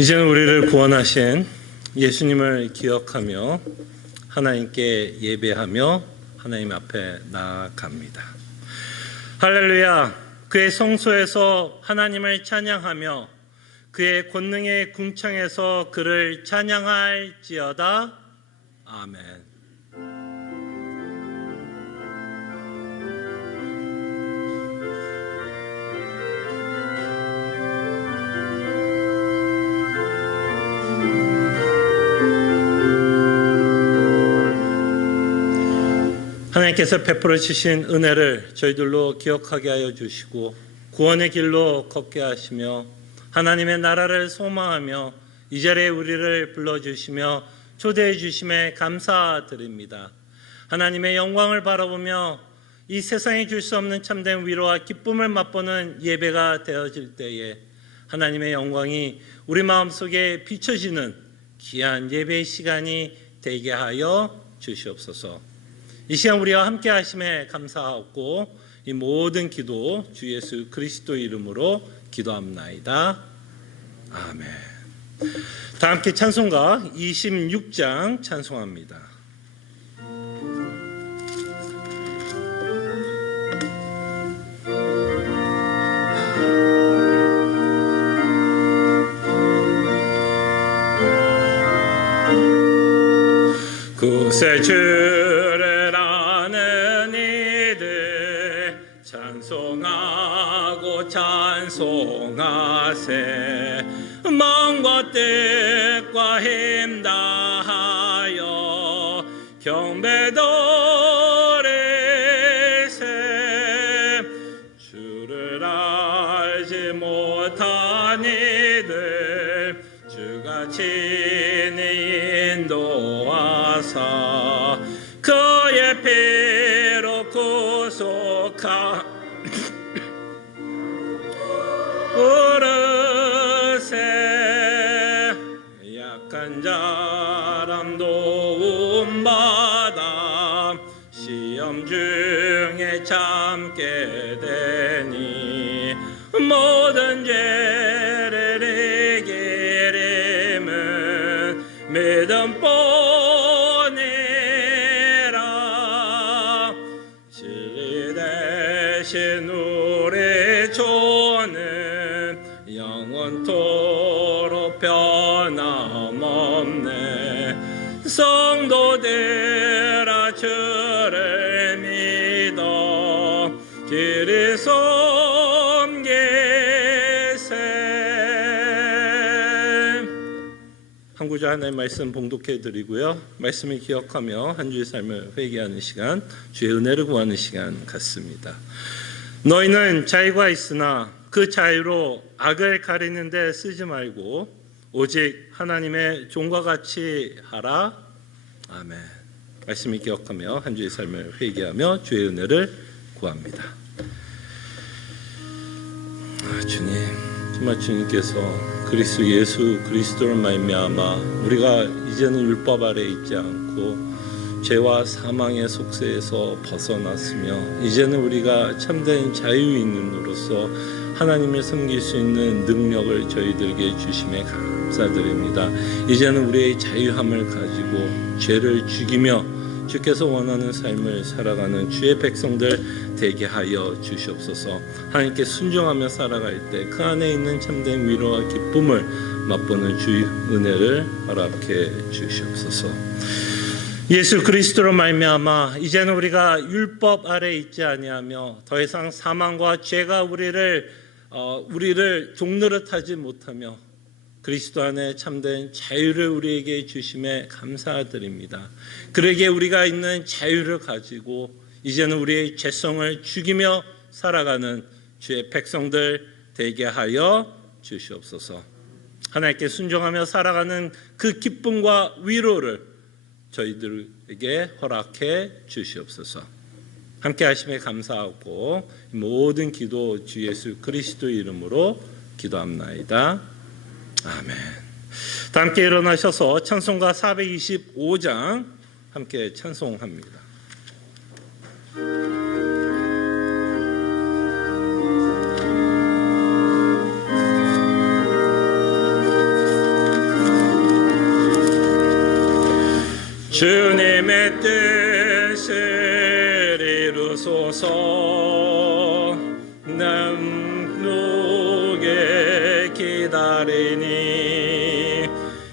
이제는 우리를 구원하신 예수님을 기억하며 하나님께 예배하며 하나님 앞에 나아갑니다. 할렐루야! 그의 성소에서 하나님을 찬양하며 그의 권능의 궁창에서 그를 찬양할지어다. 아멘. 하나님께서 베풀어 주신 은혜를 저희들로 기억하게 하여 주시고 구원의 길로 걷게 하시며 하나님의 나라를 소망하며 이 자리에 우리를 불러주시며 초대해 주심에 감사드립니다. 하나님의 영광을 바라보며 이 세상에 줄 수 없는 참된 위로와 기쁨을 맛보는 예배가 되어질 때에 하나님의 영광이 우리 마음속에 비춰지는 귀한 예배의 시간이 되게 하여 주시옵소서. 이 시간 우리와 함께 하심에 감사하고 이 모든 기도 주 예수 그리스도 이름으로 기도합나이다. 아멘. 다 함께 찬송가 26장 찬송합니다. 구세 주를 아는 이들 찬송하고 찬송하세. 마음과 뜻과 힘 다하여 경배 드리세. 주를 알지 못한 이들 주가 친히 인도하사 그의 피로 구속하 오르세. 약한 자람 도움받아 시험 중에 참게 되니 모든 죄를 이기림은 믿음뿐이라. 진리 대신 우리 주는 영원토록 변함없네. 성도들아 주를 믿어 길이 섬기세. 한 구절 하나의 말씀 봉독해 드리고요, 말씀을 기억하며 한 주의 삶을 회개하는 시간, 주의 은혜를 구하는 시간 갖습니다. 너희는 자유가 있으나 그 자유로 악을 가리는 데 쓰지 말고 오직 하나님의 종과 같이 하라. 아멘. 말씀을 기억하며 한 주의 삶을 회개하며 주의 은혜를 구합니다. 주님, 정말 주님께서 그리스도 예수 그리스도로 말미암아 우리가 이제는 율법 아래 있지 않고 죄와 사망의 속세에서 벗어났으며 이제는 우리가 참된 자유인으로서 하나님을 섬길 수 있는 능력을 저희들에게 주심에 감사드립니다. 이제는 우리의 자유함을 가지고 죄를 죽이며 주께서 원하는 삶을 살아가는 주의 백성들 되게 하여 주시옵소서. 하나님께 순종하며 살아갈 때 그 안에 있는 참된 위로와 기쁨을 맛보는 주의 은혜를 허락해 주시옵소서. 예수 그리스도로 말미암아 이제는 우리가 율법 아래 있지 아니하며 더 이상 사망과 죄가 우리를 종노릇하지 못하며 그리스도 안에 참된 자유를 우리에게 주심에 감사드립니다. 그러기에 우리가 있는 자유를 가지고 이제는 우리의 죄성을 죽이며 살아가는 주의 백성들 되게 하여 주시옵소서. 하나님께 순종하며 살아가는 그 기쁨과 위로를 저희들에게 허락해 주시옵소서. 함께 하심에 감사하고 모든 기도 주 예수 그리스도 이름으로 기도합나이다. 아멘. 다 함께 일어나셔서 찬송가 425장 함께 찬송합니다. 주님의 뜻을 이루소서. 능록에 기다리니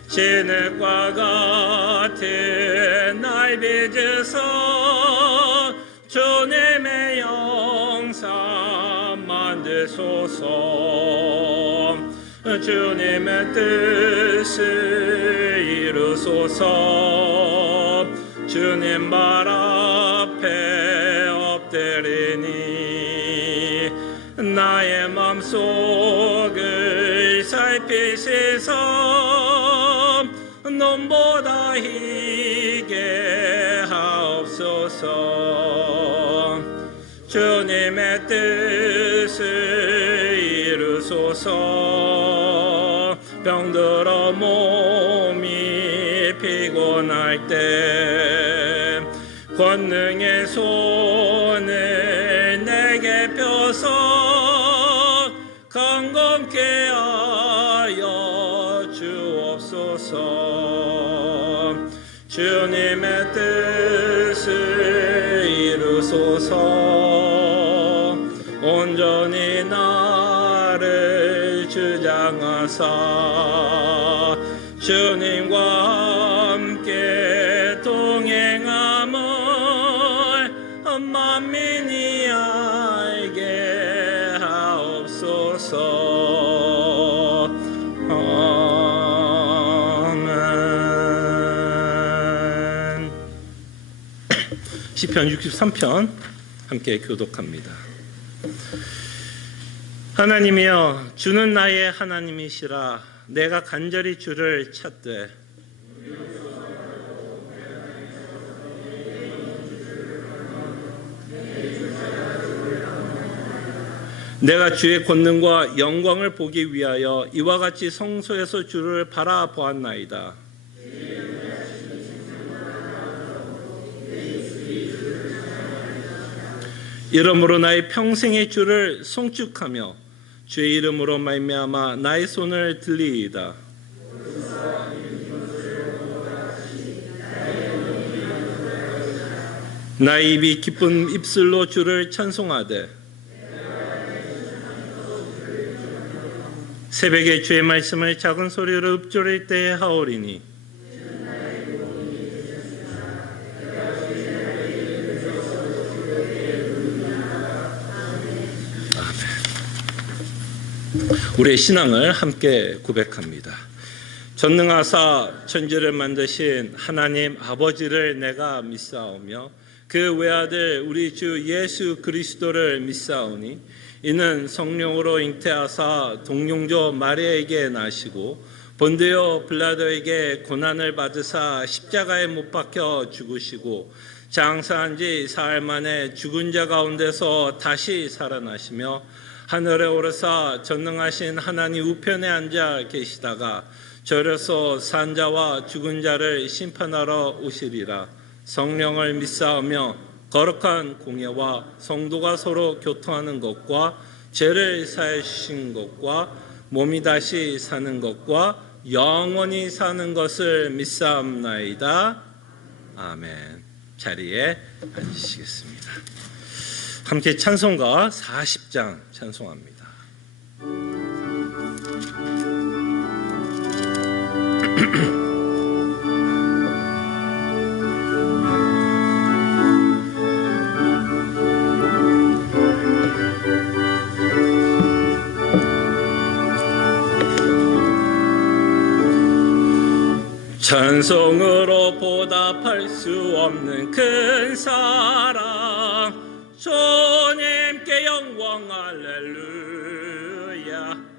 진흙과 같은 날 빚으서 주님의 영상 만드소서. 주님의 뜻을 이루소서. 주님 발 앞에 엎드리니 나의 맘속을 살피시서 눈보다 희게 하옵소서. 주님의 뜻을 이루소서. 병들어 몸이 피곤할 때 권능의 손을 내게 펴서 강건케 하여 주옵소서. 주님의 뜻을 이루소서. 온전히 나를 주장하사 주님과 함께 동행함을 만민이 알게 하옵소서. 아멘. 시편 63편 함께 교독합니다. 하나님이여, 주는 나의 하나님이시라. 내가 간절히 주를 찾되 내가 주의 권능과 영광을 보기 위하여 이와 같이 성소에서 주를 바라보았나이다. 이러므로 나의 평생의 주를 송축하며 주의 이름으로 말미암아 나의 손을 들리이다. 나의 입이 기쁜 입술로 주를 찬송하되 새벽에 주의 말씀을 작은 소리로 읊조릴 때에 하오리니 우리의 신앙을 함께 고백합니다. 전능하사 천지를 만드신 하나님 아버지를 내가 믿사오며 그 외아들 우리 주 예수 그리스도를 믿사오니 이는 성령으로 잉태하사 동용조 마리아에게 나시고 본디오 빌라도에게 고난을 받으사 십자가에 못 박혀 죽으시고 장사한 지 사흘 만에 죽은 자 가운데서 다시 살아나시며 하늘에 오르사 전능하신 하나님 우편에 앉아 계시다가 저려서 산 자와 죽은 자를 심판하러 오시리라. 성령을 믿사오며 거룩한 공예와 성도가 서로 교통하는 것과 죄를 사해 주신 것과 몸이 다시 사는 것과 영원히 사는 것을 믿사옵나이다. 아멘. 자리에 앉으시겠습니다. 함께 찬송가 40장 찬송합니다. 찬송으로 보답할 수 없는 큰 사랑 주님께 영광 할렐루야.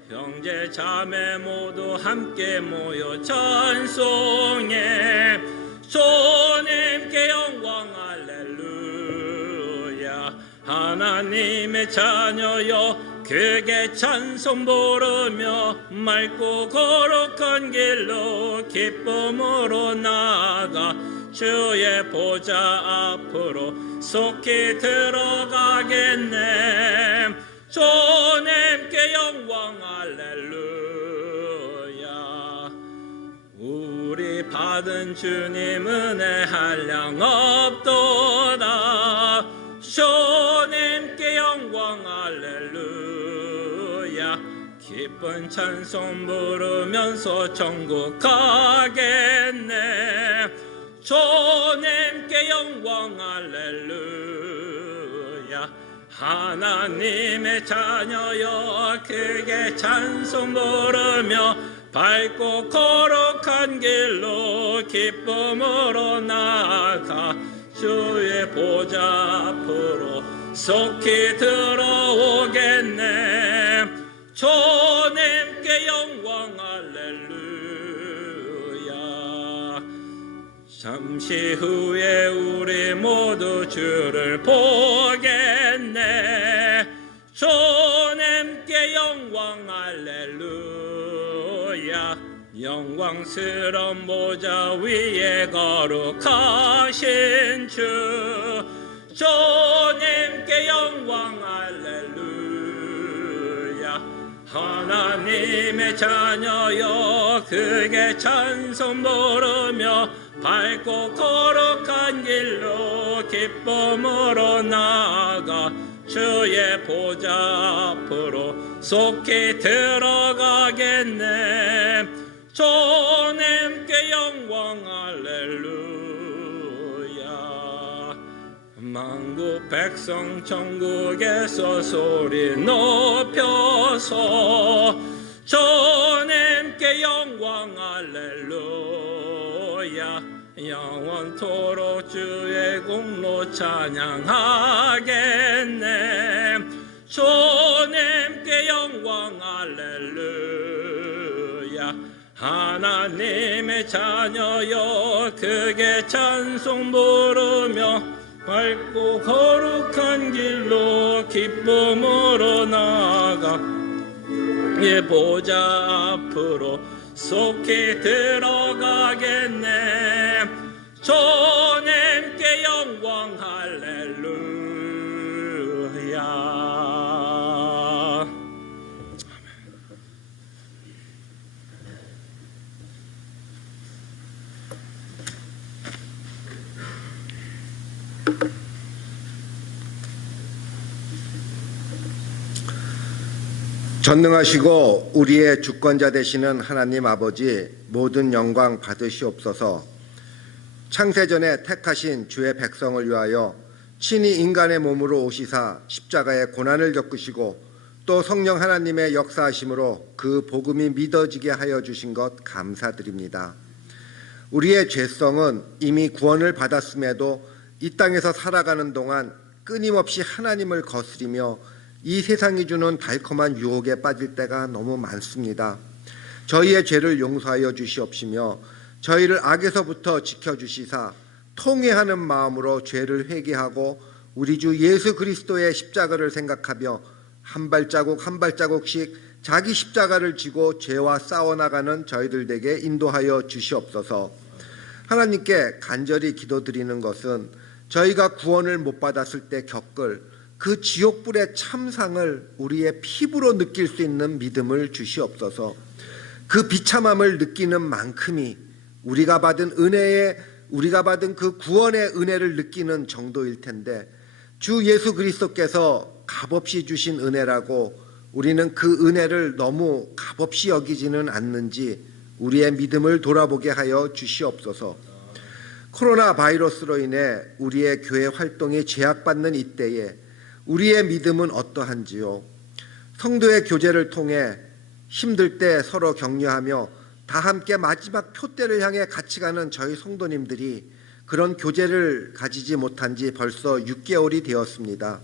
형제 자매 모두 함께 모여 찬송해 주님께 영광 할렐루야. 하나님의 자녀여 그게 찬송 부르며 맑고 거룩한 길로 기쁨으로 나아가 주의 보좌 앞으로 속히 들어가겠네. 주님께 영광 할렐루야. 우리 받은 주님 은혜 한량 없도다. 주님께 영광 할렐루야. 기쁜 찬송 부르면서 천국 가겠네. 주님께 영광 할렐루야. 하나님의 자녀여 크게 찬송 부르며 밝고 거룩한 길로 기쁨으로 나아가 주의 보좌 앞으로 속히 들어오겠네. 주님께 영광 할렐루야. 잠시 후에 우리 모두 주를 보겠네. 주님께 영광 할렐루야. 영광스러운 보좌 위에 거룩하신 주. 주님께 영광 할렐루야. 하나님의 자녀여 크게 찬송 부르며 밝고 거룩한 길로 기쁨으로 나아가 주의 보좌 앞으로 속히 들어가겠네. 주님께 영광 할렐루야. 만국 백성 천국에서 소리 높여서 주님께 영광 할렐루야. 영원토록 주의 공로 찬양하겠네. 주님께 영광 할렐루야. 하나님의 자녀여 크게 찬송 부르며 밝고 거룩한 길로 기쁨으로 나아가 예 보좌 앞으로 속히 들어가겠네. 주님께 영광 할렐루야. 전능하시고 우리의 주권자 되시는 하나님 아버지, 모든 영광 받으시옵소서. 창세전에 택하신 주의 백성을 위하여 친히 인간의 몸으로 오시사 십자가의 고난을 겪으시고 또 성령 하나님의 역사하심으로 그 복음이 믿어지게 하여 주신 것 감사드립니다. 우리의 죄성은 이미 구원을 받았음에도 이 땅에서 살아가는 동안 끊임없이 하나님을 거스리며 이 세상이 주는 달콤한 유혹에 빠질 때가 너무 많습니다. 저희의 죄를 용서하여 주시옵시며 저희를 악에서부터 지켜주시사 통회하는 마음으로 죄를 회개하고 우리 주 예수 그리스도의 십자가를 생각하며 한 발자국 한 발자국씩 자기 십자가를 지고 죄와 싸워나가는 저희들 에게 인도하여 주시옵소서. 하나님께 간절히 기도드리는 것은 저희가 구원을 못 받았을 때 겪을 그 지옥불의 참상을 우리의 피부로 느낄 수 있는 믿음을 주시옵소서. 그 비참함을 느끼는 만큼이 우리가 받은 그 구원의 은혜를 느끼는 정도일 텐데 주 예수 그리스도께서 값없이 주신 은혜라고 우리는 그 은혜를 너무 값없이 여기지는 않는지 우리의 믿음을 돌아보게 하여 주시옵소서. 코로나 바이러스로 인해 우리의 교회 활동이 제약받는 이때에 우리의 믿음은 어떠한지요? 성도의 교제를 통해 힘들 때 서로 격려하며 다 함께 마지막 표대를 향해 같이 가는 저희 성도님들이 그런 교제를 가지지 못한 지 벌써 6개월이 되었습니다.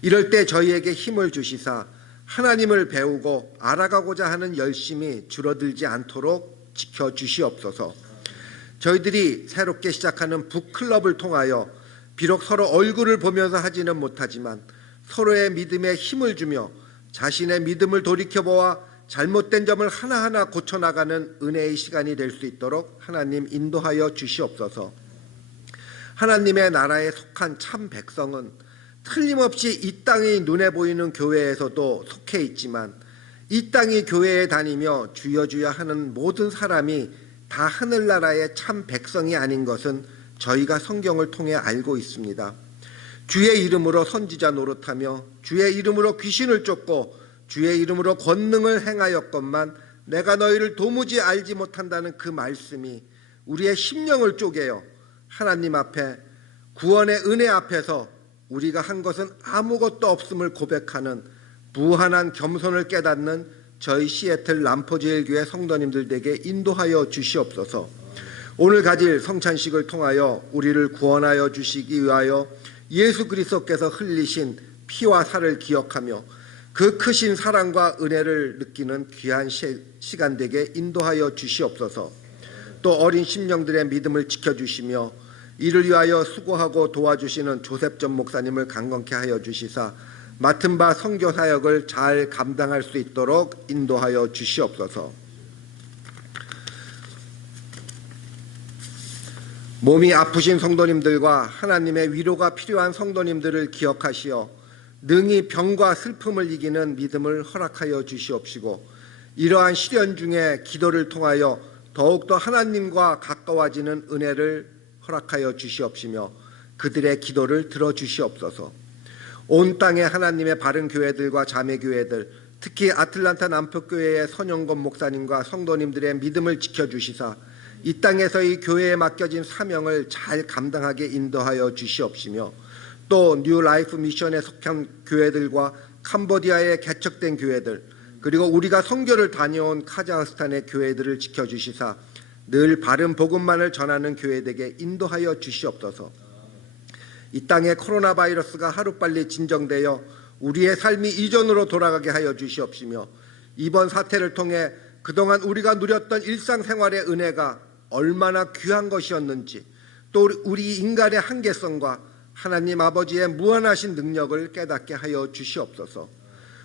이럴 때 저희에게 힘을 주시사 하나님을 배우고 알아가고자 하는 열심이 줄어들지 않도록 지켜주시옵소서. 저희들이 새롭게 시작하는 북클럽을 통하여 비록 서로 얼굴을 보면서 하지는 못하지만 서로의 믿음에 힘을 주며 자신의 믿음을 돌이켜보아 잘못된 점을 하나하나 고쳐나가는 은혜의 시간이 될 수 있도록 하나님 인도하여 주시옵소서. 하나님의 나라에 속한 참 백성은 틀림없이 이 땅이 눈에 보이는 교회에서도 속해 있지만 이 땅이 교회에 다니며 주여 주여 하는 모든 사람이 다 하늘나라의 참 백성이 아닌 것은 저희가 성경을 통해 알고 있습니다. 주의 이름으로 선지자 노릇하며 주의 이름으로 귀신을 쫓고 주의 이름으로 권능을 행하였건만 내가 너희를 도무지 알지 못한다는 그 말씀이 우리의 심령을 쪼개어 하나님 앞에 구원의 은혜 앞에서 우리가 한 것은 아무것도 없음을 고백하는 무한한 겸손을 깨닫는 저희 시애틀 람포제일교회 성도님들에게 인도하여 주시옵소서. 오늘 가질 성찬식을 통하여 우리를 구원하여 주시기 위하여 예수 그리스도께서 흘리신 피와 살을 기억하며 그 크신 사랑과 은혜를 느끼는 귀한 시간 되게 인도하여 주시옵소서. 또 어린 심령들의 믿음을 지켜주시며 이를 위하여 수고하고 도와주시는 조셉 전 목사님을 강건케 하여 주시사 맡은 바 선교 사역을 잘 감당할 수 있도록 인도하여 주시옵소서. 몸이 아프신 성도님들과 하나님의 위로가 필요한 성도님들을 기억하시어 능히 병과 슬픔을 이기는 믿음을 허락하여 주시옵시고 이러한 시련 중에 기도를 통하여 더욱더 하나님과 가까워지는 은혜를 허락하여 주시옵시며 그들의 기도를 들어주시옵소서. 온 땅의 하나님의 바른 교회들과 자매교회들, 특히 아틀란타 남북교회의 선영건 목사님과 성도님들의 믿음을 지켜주시사 이 땅에서의 교회에 맡겨진 사명을 잘 감당하게 인도하여 주시옵시며 또 뉴 라이프 미션에 속한 교회들과 캄보디아에 개척된 교회들 그리고 우리가 선교를 다녀온 카자흐스탄의 교회들을 지켜주시사 늘 바른 복음만을 전하는 교회들에게 인도하여 주시옵소서. 이 땅에 코로나 바이러스가 하루빨리 진정되어 우리의 삶이 이전으로 돌아가게 하여 주시옵시며 이번 사태를 통해 그동안 우리가 누렸던 일상생활의 은혜가 얼마나 귀한 것이었는지 또 우리 인간의 한계성과 하나님 아버지의 무한하신 능력을 깨닫게 하여 주시옵소서.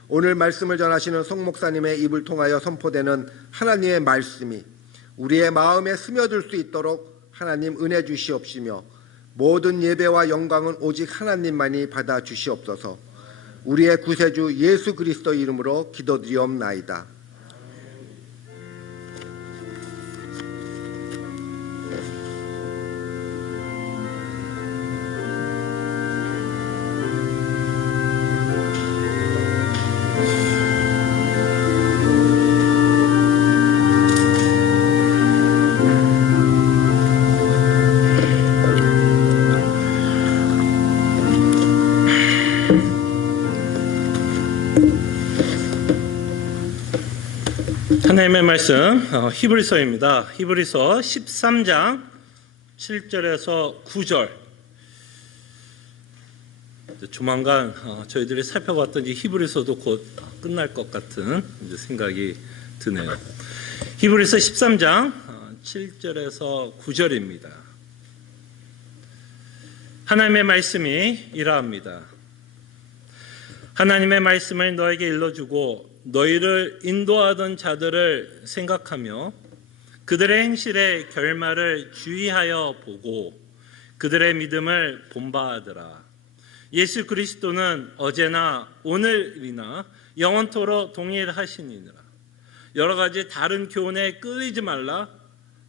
오늘 말씀을 전하시는 송 목사님의 입을 통하여 선포되는 하나님의 말씀이 우리의 마음에 스며들 수 있도록 하나님 은혜 주시옵시며 모든 예배와 영광은 오직 하나님만이 받아 주시옵소서. 우리의 구세주 예수 그리스도 이름으로 기도드리옵나이다. 하나님의 말씀 히브리서입니다. 히브리서 13장 7절에서 9절. 조만간 저희들이 살펴봤던 이 히브리서도 곧 끝날 것 같은 생각이 드네요. 히브리서 13장 7절에서 9절입니다. 하나님의 말씀이 이러합니다. 하나님의 말씀을 너에게 일러주고 너희를 인도하던 자들을 생각하며 그들의 행실의 결말을 주의하여 보고 그들의 믿음을 본받으라. 예수 그리스도는 어제나 오늘이나 영원토록 동일하시니라. 여러 가지 다른 교훈에 끌리지 말라.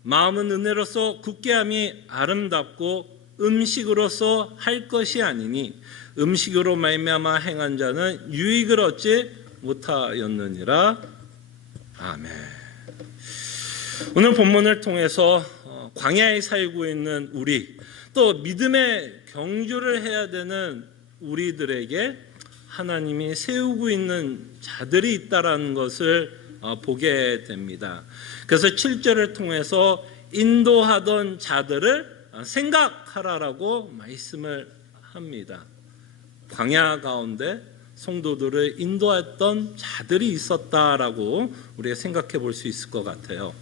마음은 은혜로서 굳게함이 아름답고 음식으로서 할 것이 아니니 음식으로 말미암아 행한 자는 유익을 얻지 못하였느니라. 아멘. 오늘 본문을 통해서 광야에 살고 있는 우리 또 믿음의 경주를 해야 되는 우리들에게 하나님이 세우고 있는 자들이 있다라는 것을 보게 됩니다. 그래서 7절을 통해서 인도하던 자들을 생각하라라고 말씀을 합니다. 광야 가운데 성도들을 인도했던 자들이 있었다라고 우리가 생각해 볼 수 있을 것 같아요.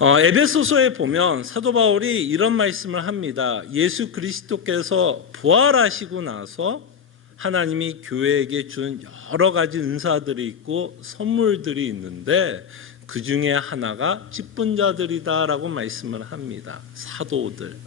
에베소서에 보면 사도 바울이 이런 말씀을 합니다. 예수 그리스도께서 부활하시고 나서 하나님이 교회에게 준 여러 가지 은사들이 있고 선물들이 있는데 그 중에 하나가 직분자들이다라고 말씀을 합니다. 사도들,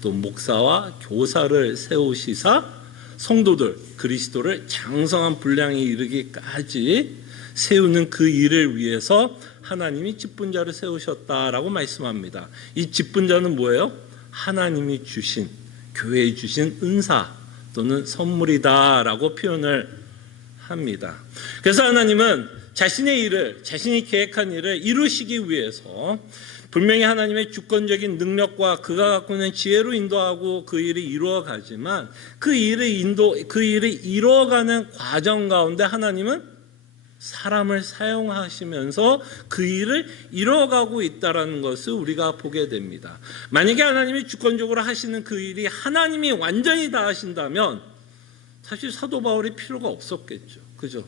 또 목사와 교사를 세우시사 성도들, 그리스도를 장성한 분량에 이르기까지 세우는 그 일을 위해서 하나님이 직분자를 세우셨다라고 말씀합니다. 이 직분자는 뭐예요? 하나님이 주신, 교회에 주신 은사 또는 선물이다라고 표현을 합니다. 그래서 하나님은 자신의 일을, 자신이 계획한 일을 이루시기 위해서 분명히 하나님의 주권적인 능력과 그가 갖고 있는 지혜로 인도하고 그 일이 이루어가지만 그 일을 이루어가는 과정 가운데 하나님은 사람을 사용하시면서 그 일을 이루어가고 있다는 것을 우리가 보게 됩니다. 만약에 하나님이 주권적으로 하시는 그 일이 하나님이 완전히 다 하신다면 사실 사도 바울이 필요가 없었겠죠. 그죠?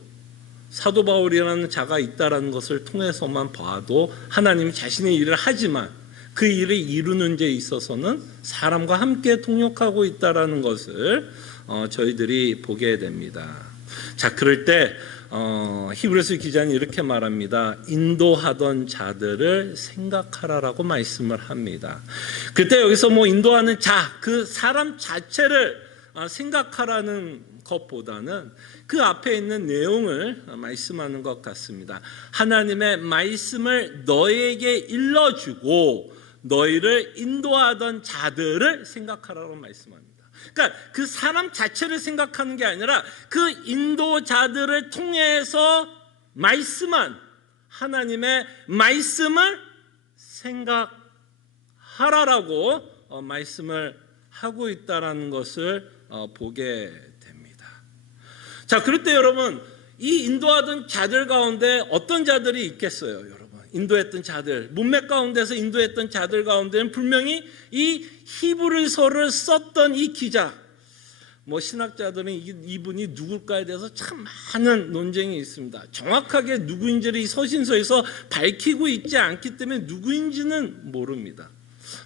사도 바울이라는 자가 있다는 것을 통해서만 봐도 하나님이 자신의 일을 하지만 그 일을 이루는 데 있어서는 사람과 함께 동역하고 있다는 것을 저희들이 보게 됩니다. 자, 그럴 때 히브리서 기자는 이렇게 말합니다. 인도하던 자들을 생각하라라고 말씀을 합니다. 그때 여기서 인도하는 자, 그 사람 자체를 생각하라는 것보다는 그 앞에 있는 내용을 말씀하는 것 같습니다. 하나님의 말씀을 너에게 일러주고 너희를 인도하던 자들을 생각하라고 말씀합니다. 그러니까 그 사람 자체를 생각하는 게 아니라 그 인도자들을 통해서 말씀한 하나님의 말씀을 생각하라라고 말씀을 하고 있다는 것을 보게 됩니다. 자, 그럴 때 여러분, 이 인도하던 자들 가운데 어떤 자들이 있겠어요, 여러분? 인도했던 자들, 문맥 가운데서 인도했던 자들 가운데는 분명히 이 히브리서를 썼던 이 기자, 신학자들은 이분이 누굴까에 대해서 참 많은 논쟁이 있습니다. 정확하게 누구인지를 이 서신서에서 밝히고 있지 않기 때문에 누구인지는 모릅니다.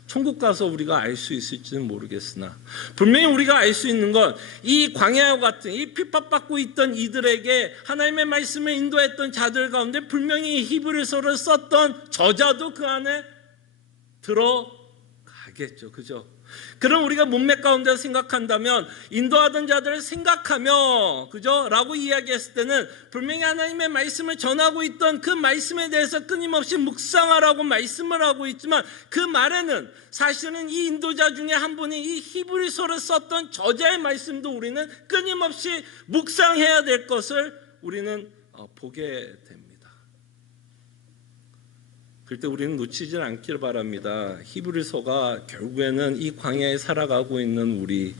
천국 가서 우리가 알 수 있을지는 모르겠으나 분명히 우리가 알 수 있는 건 이 광야와 같은 이 핍박받고 있던 이들에게 하나님의 말씀을 인도했던 자들 가운데 분명히 히브리서를 썼던 저자도 그 안에 들어가겠죠. 그죠? 그럼 우리가 문맥 가운데 생각한다면 인도하던 자들을 생각하며 그죠? 라고 이야기했을 때는 분명히 하나님의 말씀을 전하고 있던 그 말씀에 대해서 끊임없이 묵상하라고 말씀을 하고 있지만 그 말에는 사실은 이 인도자 중에 한 분이 이 히브리서를 썼던 저자의 말씀도 우리는 끊임없이 묵상해야 될 것을 우리는 보게 됩니다. 그럴 때 우리는 놓치지 않기를 바랍니다. 히브리서가 결국에는 이 광야에 살아가고 있는 우리,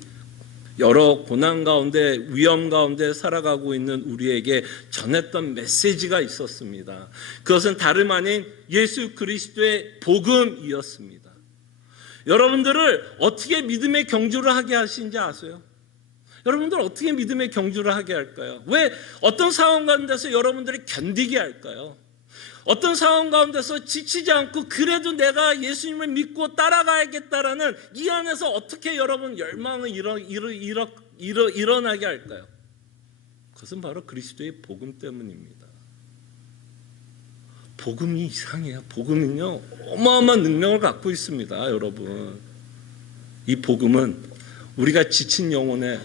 여러 고난 가운데 위험 가운데 살아가고 있는 우리에게 전했던 메시지가 있었습니다. 그것은 다름 아닌 예수 그리스도의 복음이었습니다. 여러분들을 어떻게 믿음의 경주를 하게 하신지 아세요? 여러분들 어떻게 믿음의 경주를 하게 할까요? 왜 어떤 상황 가운데서 여러분들이 견디게 할까요? 어떤 상황 가운데서 지치지 않고 그래도 내가 예수님을 믿고 따라가야겠다라는 이 안에서 어떻게 여러분 열망을 일어나게 할까요? 그것은 바로 그리스도의 복음 때문입니다. 복음이 이상해요. 복음은요 어마어마한 능력을 갖고 있습니다. 여러분, 이 복음은 우리가 지친 영혼에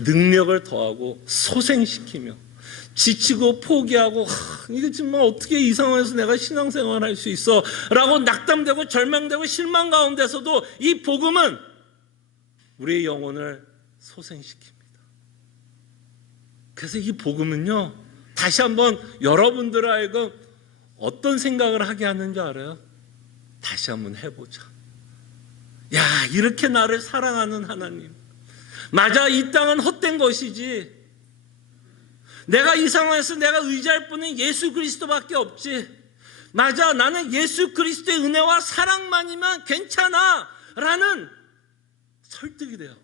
능력을 더하고 소생시키며 지치고 포기하고 이게 정말 어떻게 이 상황에서 내가 신앙생활을 할 수 있어 라고 낙담되고 절망되고 실망 가운데서도 이 복음은 우리의 영혼을 소생시킵니다. 그래서 이 복음은요 다시 한번 여러분들 하여금 어떤 생각을 하게 하는지 알아요? 다시 한번 해보자. 야, 이렇게 나를 사랑하는 하나님, 맞아, 이 땅은 헛된 것이지, 내가 이 상황에서 내가 의지할 분은 예수 그리스도밖에 없지, 맞아, 나는 예수 그리스도의 은혜와 사랑만이면 괜찮아 라는 설득이 돼요.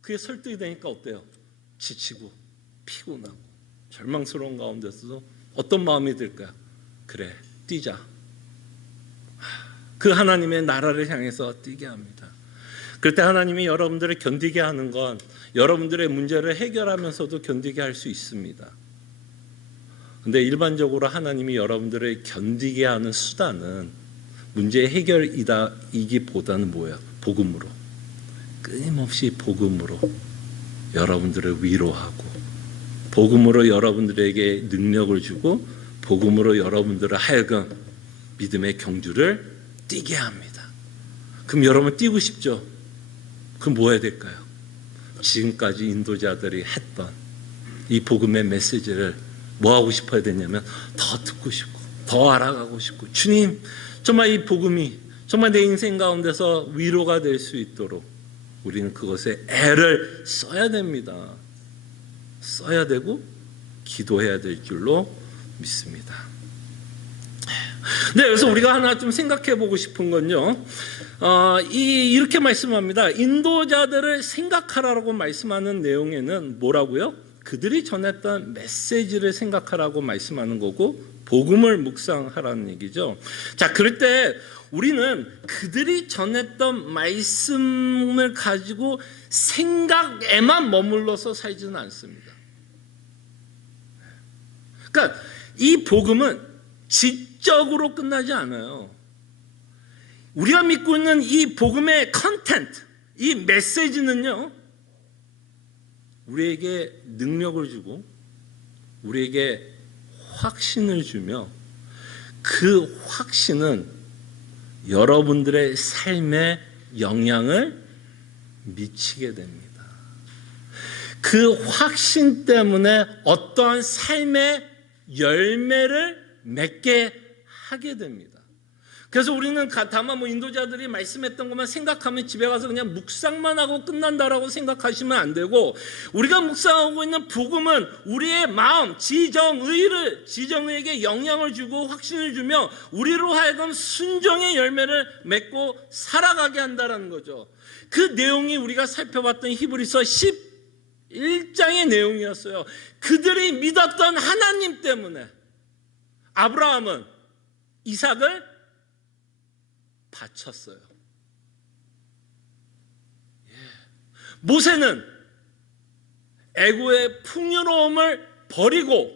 그게 설득이 되니까 어때요? 지치고 피곤하고 절망스러운 가운데서도 어떤 마음이 들까요? 그래, 뛰자. 그 하나님의 나라를 향해서 뛰게 합니다. 그럴 때 하나님이 여러분들을 견디게 하는 건 여러분들의 문제를 해결하면서도 견디게 할 수 있습니다. 근데 일반적으로 하나님이 여러분들을 견디게 하는 수단은 문제의 해결이기보다는 뭐예요? 복음으로, 끊임없이 복음으로 여러분들을 위로하고, 복음으로 여러분들에게 능력을 주고, 복음으로 여러분들을 하여금 믿음의 경주를 뛰게 합니다. 그럼 여러분 뛰고 싶죠? 그럼 뭐 해야 될까요? 지금까지 인도자들이 했던 이 복음의 메시지를 뭐 하고 싶어야 되냐면 더 듣고 싶고 더 알아가고 싶고, 주님 정말 이 복음이 정말 내 인생 가운데서 위로가 될 수 있도록 우리는 그것에 애를 써야 됩니다. 써야 되고 기도해야 될 줄로 믿습니다. 네, 그래서 우리가 하나 좀 생각해 보고 싶은 건요, 이렇게 말씀합니다. 인도자들을 생각하라고 말씀하는 내용에는 뭐라고요? 그들이 전했던 메시지를 생각하라고 말씀하는 거고, 복음을 묵상하라는 얘기죠. 자, 그럴 때 우리는 그들이 전했던 말씀을 가지고 생각에만 머물러서 살지는 않습니다. 그러니까 이 복음은 지적으로 끝나지 않아요. 우리가 믿고 있는 이 복음의 컨텐트, 이 메시지는요, 우리에게 능력을 주고 우리에게 확신을 주며, 그 확신은 여러분들의 삶에 영향을 미치게 됩니다. 그 확신 때문에 어떠한 삶의 열매를 맺게 하게 됩니다. 그래서 우리는 다만 인도자들이 말씀했던 것만 생각하면 집에 가서 그냥 묵상만 하고 끝난다라고 생각하시면 안 되고, 우리가 묵상하고 있는 복음은 우리의 마음, 지정의에게 영향을 주고 확신을 주며 우리로 하여금 순종의 열매를 맺고 살아가게 한다는 거죠. 그 내용이 우리가 살펴봤던 히브리서 11장의 내용이었어요. 그들이 믿었던 하나님 때문에 아브라함은 이삭을 바쳤어요. 모세는 애고의 풍요로움을 버리고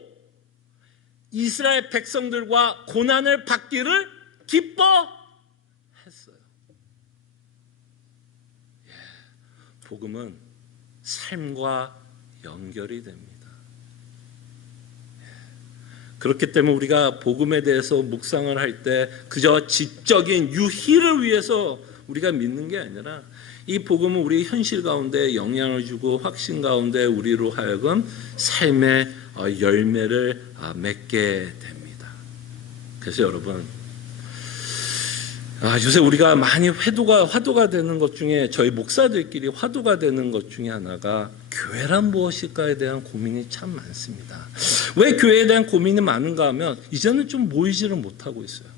이스라엘 백성들과 고난을 받기를 기뻐했어요. 복음은 삶과 연결이 됩니다. 그렇기 때문에 우리가 복음에 대해서 묵상을 할 때 그저 지적인 유희를 위해서 우리가 믿는 게 아니라, 이 복음은 우리 현실 가운데 영향을 주고 확신 가운데 우리로 하여금 삶의 열매를 맺게 됩니다. 그래서 여러분, 요새 우리가 많이 화두가 되는 것 중에, 저희 목사들끼리 화두가 되는 것 중에 하나가 교회란 무엇일까에 대한 고민이 참 많습니다. 왜 교회에 대한 고민이 많은가 하면, 이제는 좀 모이지를 못하고 있어요.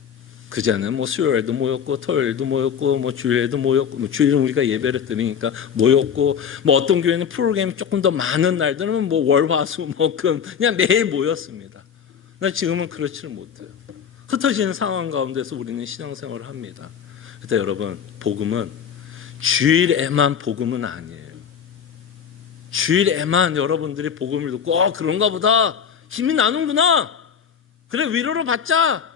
그전에는 수요일도 모였고 토요일도 모였고 주일에도 모였고, 주일은 우리가 예배를 드리니까 모였고, 어떤 교회는 프로그램이 조금 더 많은 날들은 월화수목금 그냥 매일 모였습니다. 그러나 지금은 그렇지를 못해요. 흩어지는 상황 가운데서 우리는 신앙생활을 합니다. 그때 여러분, 복음은 주일에만 복음은 아니에요. 주일에만 여러분들이 복음을 듣고 그런가 보다, 힘이 나는구나, 그래 위로를 받자,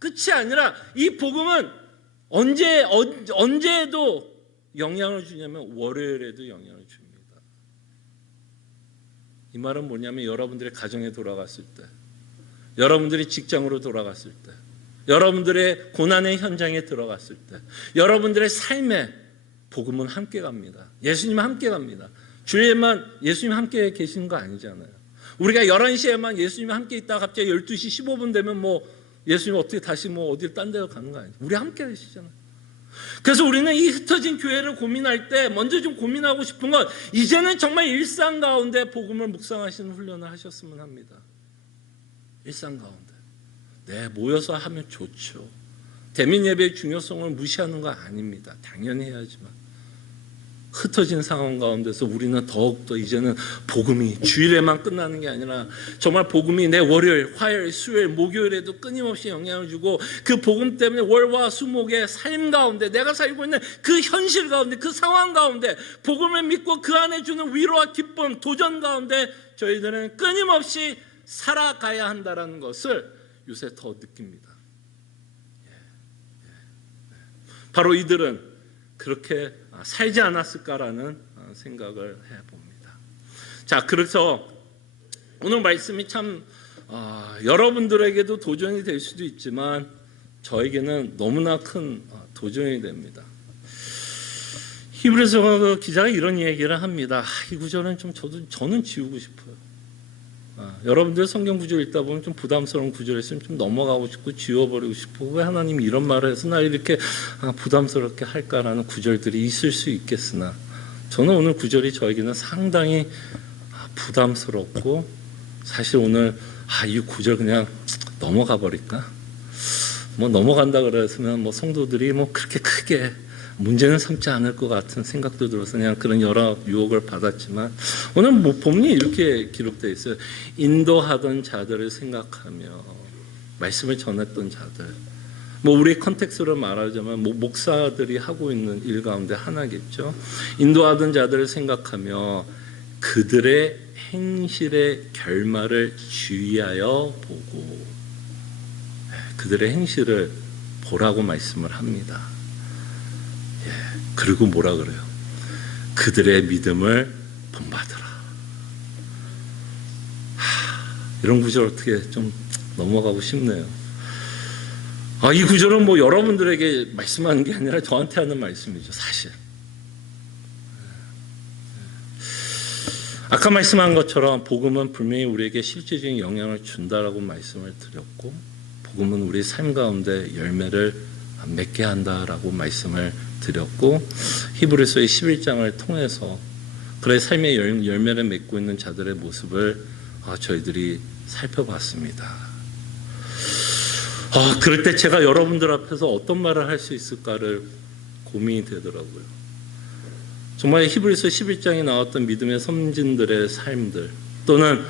끝이 아니라 이 복음은 언제에도 영향을 주냐면 월요일에도 영향을 줍니다. 이 말은 뭐냐면, 여러분들의 가정에 돌아갔을 때, 여러분들이 직장으로 돌아갔을 때, 여러분들의 고난의 현장에 들어갔을 때, 여러분들의 삶에 복음은 함께 갑니다. 예수님은 함께 갑니다. 주일에만 예수님 함께 계시는 거 아니잖아요. 우리가 11시에만 예수님 함께 있다가 갑자기 12시 15분 되면 예수님 어떻게 다시 어딜 딴 데로 가는 거 아니에요. 우리 함께 계시잖아요. 그래서 우리는 이 흩어진 교회를 고민할 때 먼저 좀 고민하고 싶은 건, 이제는 정말 일상 가운데 복음을 묵상하시는 훈련을 하셨으면 합니다. 일상 가운데. 모여서 하면 좋죠. 대면 예배의 중요성을 무시하는 거 아닙니다. 당연히 해야지만, 흩어진 상황 가운데서 우리는 더욱더 이제는 복음이 주일에만 끝나는 게 아니라, 정말 복음이 내 월요일, 화요일, 수요일, 목요일에도 끊임없이 영향을 주고, 그 복음 때문에 월화 수목의 삶 가운데, 내가 살고 있는 그 현실 가운데, 그 상황 가운데 복음을 믿고 그 안에 주는 위로와 기쁨, 도전 가운데 저희들은 끊임없이 살아가야 한다는 것을 요새 더 느낍니다. 바로 이들은 그렇게 살지 않았을까라는 생각을 해봅니다. 자, 그래서 오늘 말씀이 참 여러분들에게도 도전이 될 수도 있지만 저에게는 너무나 큰 도전이 됩니다. 히브리서 기자가 이런 얘기를 합니다. 이 구절은 저는 지우고 싶어요. 여러분들 성경 구절 읽다 보면 좀 부담스러운 구절 있으면 좀 넘어가고 싶고 지워버리고 싶고, 왜 하나님이 이런 말을 해서 나 이렇게 부담스럽게 할까라는 구절들이 있을 수 있겠으나, 저는 오늘 구절이 저에게는 상당히 부담스럽고, 사실 오늘 이 구절 그냥 넘어가 버릴까? 넘어간다 그랬으면 성도들이 그렇게 크게 문제는 삼지 않을 것 같은 생각도 들어서 그냥 그런 여러 유혹을 받았지만, 오늘 본문이 이렇게 기록되어 있어요. 인도하던 자들을 생각하며, 말씀을 전했던 자들, 우리 컨텍스트로 말하자면 목사들이 하고 있는 일 가운데 하나겠죠. 인도하던 자들을 생각하며 그들의 행실의 결말을 주의하여 보고, 그들의 행실을 보라고 말씀을 합니다. 그리고 뭐라 그래요? 그들의 믿음을 본받으라. 이런 구절 어떻게 좀 넘어가고 싶네요. 이 구절은 여러분들에게 말씀하는 게 아니라 저한테 하는 말씀이죠, 사실. 아까 말씀한 것처럼 복음은 분명히 우리에게 실질적인 영향을 준다라고 말씀을 드렸고, 복음은 우리 삶 가운데 열매를 맺게 한다라고 말씀을 드렸고, 히브리서의 11장을 통해서 그의 삶의 열매를 맺고 있는 자들의 모습을 저희들이 살펴봤습니다. 그럴 때 제가 여러분들 앞에서 어떤 말을 할 수 있을까를 고민이 되더라고요. 정말 히브리서 11장에 나왔던 믿음의 선진들의 삶들, 또는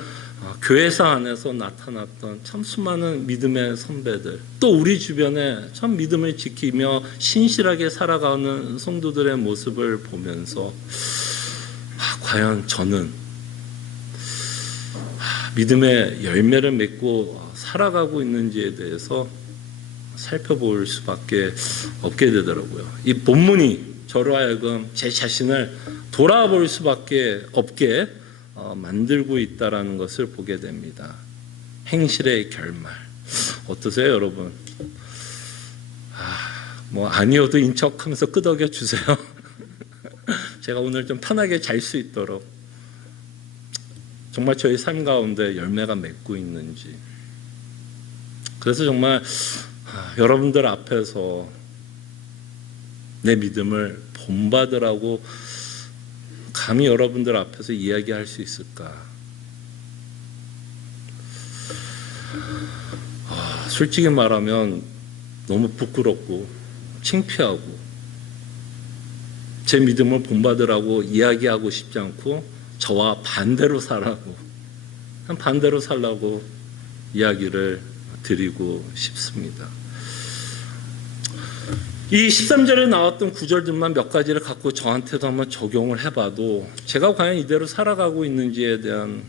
교회사 안에서 나타났던 참 수많은 믿음의 선배들, 또 우리 주변에 참 믿음을 지키며 신실하게 살아가는 성도들의 모습을 보면서 과연 저는 믿음의 열매를 맺고 살아가고 있는지에 대해서 살펴볼 수밖에 없게 되더라고요. 이 본문이 저로 하여금 제 자신을 돌아볼 수밖에 없게 만들고 있다라는 것을 보게 됩니다. 행실의 결말. 어떠세요, 여러분? 아니어도 인척하면서 끄덕여 주세요. 제가 오늘 좀 편하게 잘 수 있도록 정말 저희 삶 가운데 열매가 맺고 있는지. 그래서 정말 여러분들 앞에서 내 믿음을 본받으라고 감히 여러분들 앞에서 이야기할 수 있을까? 솔직히 말하면 너무 부끄럽고 창피하고, 제 믿음을 본받으라고 이야기하고 싶지 않고 저와 반대로 살라고, 반대로 살라고 이야기를 드리고 싶습니다. 이 13절에 나왔던 구절들만 몇 가지를 갖고 저한테도 한번 적용을 해봐도 제가 과연 이대로 살아가고 있는지에 대한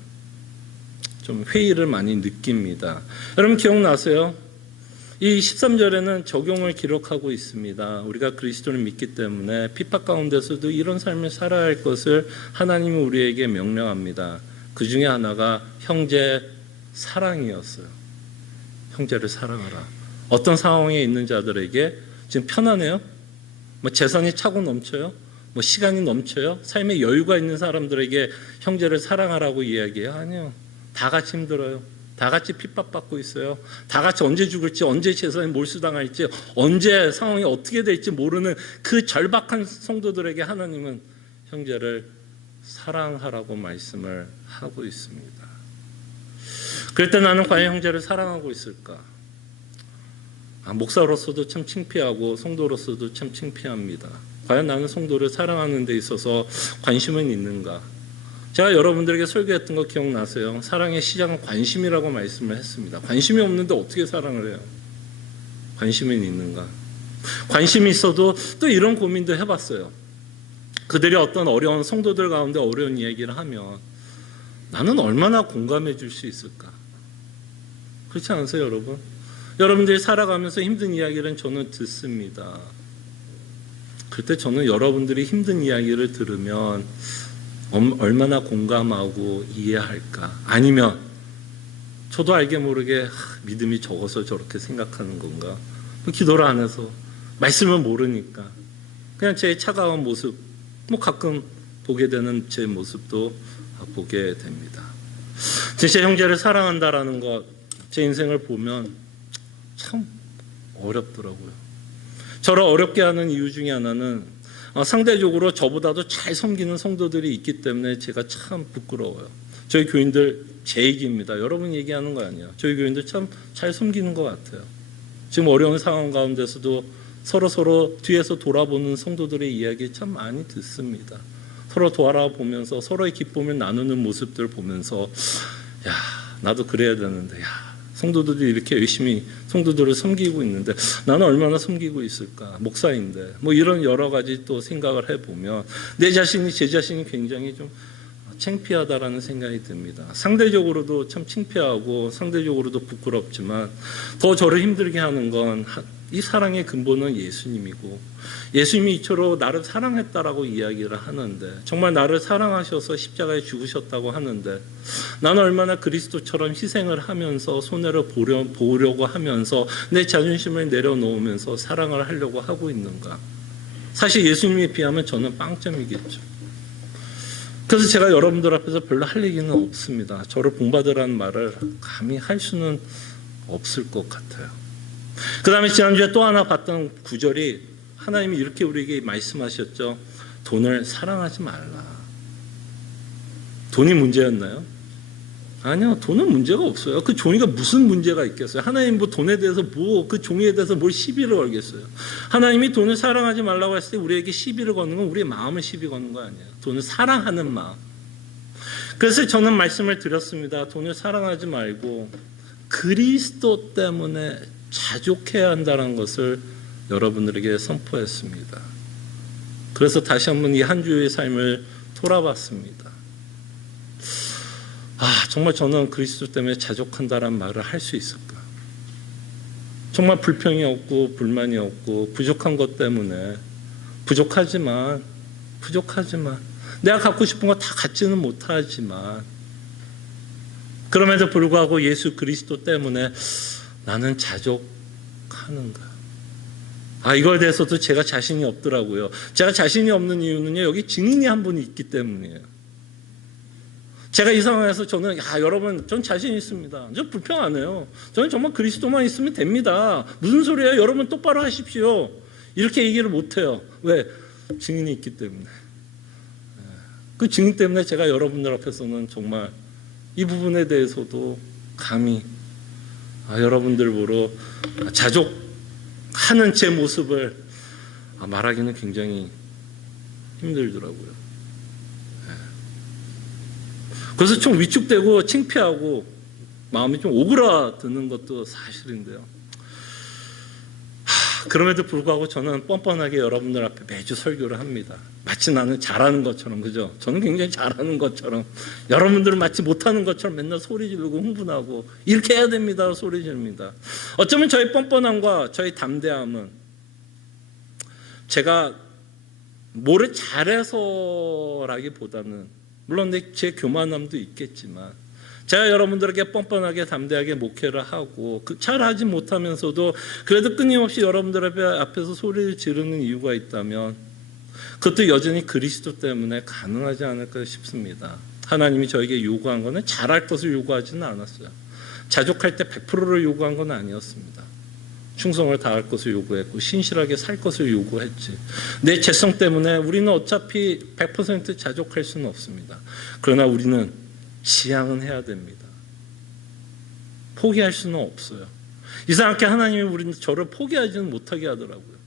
좀 회의를 많이 느낍니다. 여러분 기억나세요? 이 13절에는 적용을 기록하고 있습니다. 우리가 그리스도를 믿기 때문에 핍박 가운데서도 이런 삶을 살아야 할 것을 하나님이 우리에게 명령합니다. 그 중에 하나가 형제 사랑이었어요. 형제를 사랑하라. 어떤 상황에 있는 자들에게 지금 편하네요? 재산이 차고 넘쳐요? 시간이 넘쳐요? 삶에 여유가 있는 사람들에게 형제를 사랑하라고 이야기해요? 아니요. 다 같이 힘들어요. 다 같이 핍박받고 있어요. 다 같이 언제 죽을지, 언제 재산이 몰수당할지, 언제 상황이 어떻게 될지 모르는 그 절박한 성도들에게 하나님은 형제를 사랑하라고 말씀을 하고 있습니다. 그럴 때 나는 과연 형제를 사랑하고 있을까? 목사로서도 참 창피하고 성도로서도 참 창피합니다. 과연 나는 성도를 사랑하는 데 있어서 관심은 있는가? 제가 여러분들에게 설교했던 거 기억나세요? 사랑의 시작은 관심이라고 말씀을 했습니다. 관심이 없는데 어떻게 사랑을 해요? 관심은 있는가? 관심이 있어도 또 이런 고민도 해봤어요. 그들이 어떤 어려운 성도들 가운데 어려운 이야기를 하면 나는 얼마나 공감해 줄 수 있을까? 그렇지 않으세요, 여러분? 여러분들이 살아가면서 힘든 이야기를 저는 듣습니다. 그때 저는 여러분들이 힘든 이야기를 들으면 얼마나 공감하고 이해할까? 아니면 저도 알게 모르게 믿음이 적어서 저렇게 생각하는 건가? 기도를 안 해서 말씀을 모르니까 그냥 제 차가운 모습 가끔 보게 되는 제 모습도 보게 됩니다. 진짜 형제를 사랑한다라는 것, 제 인생을 보면 참 어렵더라고요. 저를 어렵게 하는 이유 중에 하나는 상대적으로 저보다도 잘 섬기는 성도들이 있기 때문에 제가 참 부끄러워요. 저희 교인들 제 얘기입니다. 여러분 얘기하는 거 아니에요. 저희 교인들 참 잘 섬기는 것 같아요. 지금 어려운 상황 가운데서도 서로 뒤에서 돌아보는 성도들의 이야기 참 많이 듣습니다. 서로 돌아보면서 서로의 기쁨을 나누는 모습들 보면서 야, 나도 그래야 되는데, 야, 성도들이 이렇게 열심히 성도들을 섬기고 있는데 나는 얼마나 섬기고 있을까? 목사인데 이런 여러 가지 또 생각을 해보면 제 자신이 굉장히 좀 창피하다라는 생각이 듭니다. 상대적으로도 참 창피하고 상대적으로도 부끄럽지만 더 저를 힘들게 하는 건 이 사랑의 근본은 예수님이고, 예수님이 이처럼 나를 사랑했다라고 이야기를 하는데, 정말 나를 사랑하셔서 십자가에 죽으셨다고 하는데 나는 얼마나 그리스도처럼 희생을 하면서 손해를 보려고 하면서 내 자존심을 내려놓으면서 사랑을 하려고 하고 있는가? 사실 예수님에 비하면 저는 빵점이겠죠. 그래서 제가 여러분들 앞에서 별로 할 얘기는 없습니다. 저를 본받으라는 말을 감히 할 수는 없을 것 같아요. 그 다음에 지난주에 또 하나 봤던 구절이 하나님이 이렇게 우리에게 말씀하셨죠. 돈을 사랑하지 말라. 돈이 문제였나요? 아니요. 돈은 문제가 없어요. 그 종이가 무슨 문제가 있겠어요? 하나님 돈에 대해서 그 종이에 대해서 뭘 시비를 걸겠어요? 하나님이 돈을 사랑하지 말라고 했을 때 우리에게 시비를 거는 건 우리의 마음을 시비 거는 거 아니에요. 돈을 사랑하는 마음. 그래서 저는 말씀을 드렸습니다. 돈을 사랑하지 말고 그리스도 때문에 자족해야 한다는 것을 여러분들에게 선포했습니다. 그래서 다시 한번 이 한 주의 삶을 돌아봤습니다. 정말 저는 그리스도 때문에 자족한다는 말을 할 수 있을까? 정말 불평이 없고 불만이 없고 부족한 것 때문에 부족하지만 내가 갖고 싶은 거 다 갖지는 못하지만 그럼에도 불구하고 예수 그리스도 때문에 나는 자족하는가? 이거에 대해서도 제가 자신이 없더라고요. 제가 자신이 없는 이유는요, 여기 증인이 한 분이 있기 때문이에요. 제가 이 상황에서 저는 여러분 전 자신 있습니다. 저 불평 안 해요. 저는 정말 그리스도만 있으면 됩니다. 무슨 소리예요? 여러분 똑바로 하십시오. 이렇게 얘기를 못 해요. 왜? 증인이 있기 때문에. 그 증인 때문에 제가 여러분들 앞에서는 정말 이 부분에 대해서도 감히 여러분들 보러 자족하는 제 모습을 말하기는 굉장히 힘들더라고요. 그래서 좀 위축되고 창피하고 마음이 좀 오그라드는 것도 사실인데요. 그럼에도 불구하고 저는 뻔뻔하게 여러분들 앞에 매주 설교를 합니다. 마치 나는 잘하는 것처럼, 그죠? 저는 굉장히 잘하는 것처럼, 여러분들은 마치 못하는 것처럼 맨날 소리 지르고 흥분하고 이렇게 해야 됩니다. 소리 지릅니다. 어쩌면 저희 뻔뻔함과 저희 담대함은 제가 뭐를 잘해서라기보다는 물론 제 교만함도 있겠지만 제가 여러분들에게 뻔뻔하게 담대하게 목회를 하고 잘하지 못하면서도 그래도 끊임없이 여러분들 앞에서 소리를 지르는 이유가 있다면 그것도 여전히 그리스도 때문에 가능하지 않을까 싶습니다. 하나님이 저에게 요구한 것은 잘할 것을 요구하지는 않았어요. 자족할 때 100%를 요구한 건 아니었습니다. 충성을 다할 것을 요구했고 신실하게 살 것을 요구했지. 내 재성 때문에 우리는 어차피 100% 자족할 수는 없습니다. 그러나 우리는 지향은 해야 됩니다. 포기할 수는 없어요. 이상하게 하나님이 저를 포기하지는 못하게 하더라고요.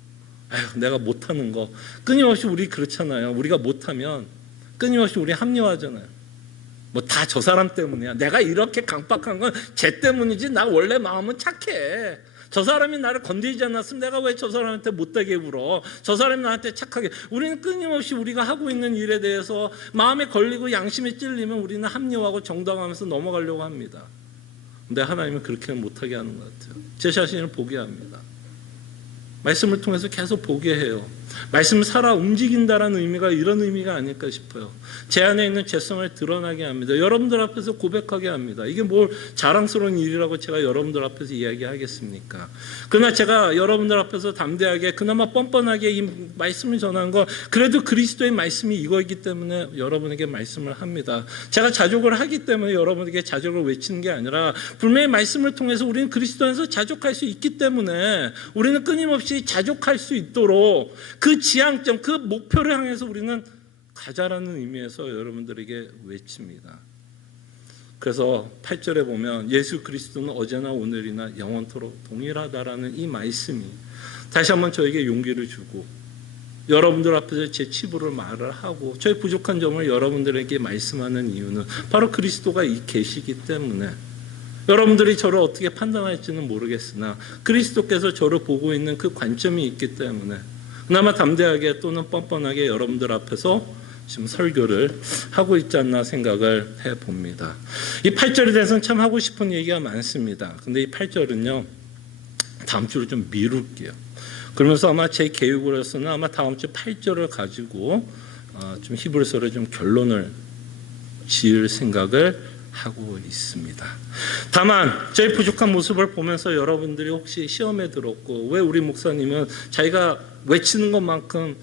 내가 못하는 거 끊임없이 우리 그렇잖아요. 우리가 못하면 끊임없이 우리 합리화하잖아요. 다 저 사람 때문이야. 내가 이렇게 강박한 건 쟤 때문이지. 나 원래 마음은 착해. 저 사람이 나를 건드리지 않았으면 내가 왜 저 사람한테 못되게 굴어? 저 사람이 나한테 착하게. 우리는 끊임없이 우리가 하고 있는 일에 대해서 마음에 걸리고 양심에 찔리면 우리는 합리화하고 정당하면서 넘어가려고 합니다. 근데 하나님은 그렇게는 못하게 하는 것 같아요. 제 자신을 보게 합니다. 말씀을 통해서 계속 보게 해요. 말씀을 살아 움직인다라는 의미가 이런 의미가 아닐까 싶어요. 제 안에 있는 죄성을 드러나게 합니다. 여러분들 앞에서 고백하게 합니다. 이게 뭘 자랑스러운 일이라고 제가 여러분들 앞에서 이야기하겠습니까? 그러나 제가 여러분들 앞에서 담대하게 그나마 뻔뻔하게 이 말씀을 전한 건 그래도 그리스도의 말씀이 이거이기 때문에 여러분에게 말씀을 합니다. 제가 자족을 하기 때문에 여러분에게 자족을 외치는 게 아니라 분명히 말씀을 통해서 우리는 그리스도 안에서 자족할 수 있기 때문에 우리는 끊임없이 자족할 수 있도록 그 지향점, 그 목표를 향해서 우리는 가자라는 의미에서 여러분들에게 외칩니다. 그래서 8절에 보면 예수 그리스도는 어제나 오늘이나 영원토록 동일하다라는 이 말씀이 다시 한번 저에게 용기를 주고 여러분들 앞에서 제 치부를 말을 하고 저의 부족한 점을 여러분들에게 말씀하는 이유는 바로 그리스도가 계시기 때문에 여러분들이 저를 어떻게 판단할지는 모르겠으나 그리스도께서 저를 보고 있는 그 관점이 있기 때문에 그나마 담대하게 또는 뻔뻔하게 여러분들 앞에서 지금 설교를 하고 있지 않나 생각을 해봅니다. 이 8절에 대해서는 참 하고 싶은 얘기가 많습니다. 근데 이 8절은요 다음 주로 좀 미룰게요. 그러면서 아마 제 계획으로서는 아마 다음 주 8절을 가지고 좀 히브리서를 좀 결론을 지을 생각을 하고 있습니다. 다만 저희 부족한 모습을 보면서 여러분들이 혹시 시험에 들었고 왜 우리 목사님은 자기가 외치는 것만큼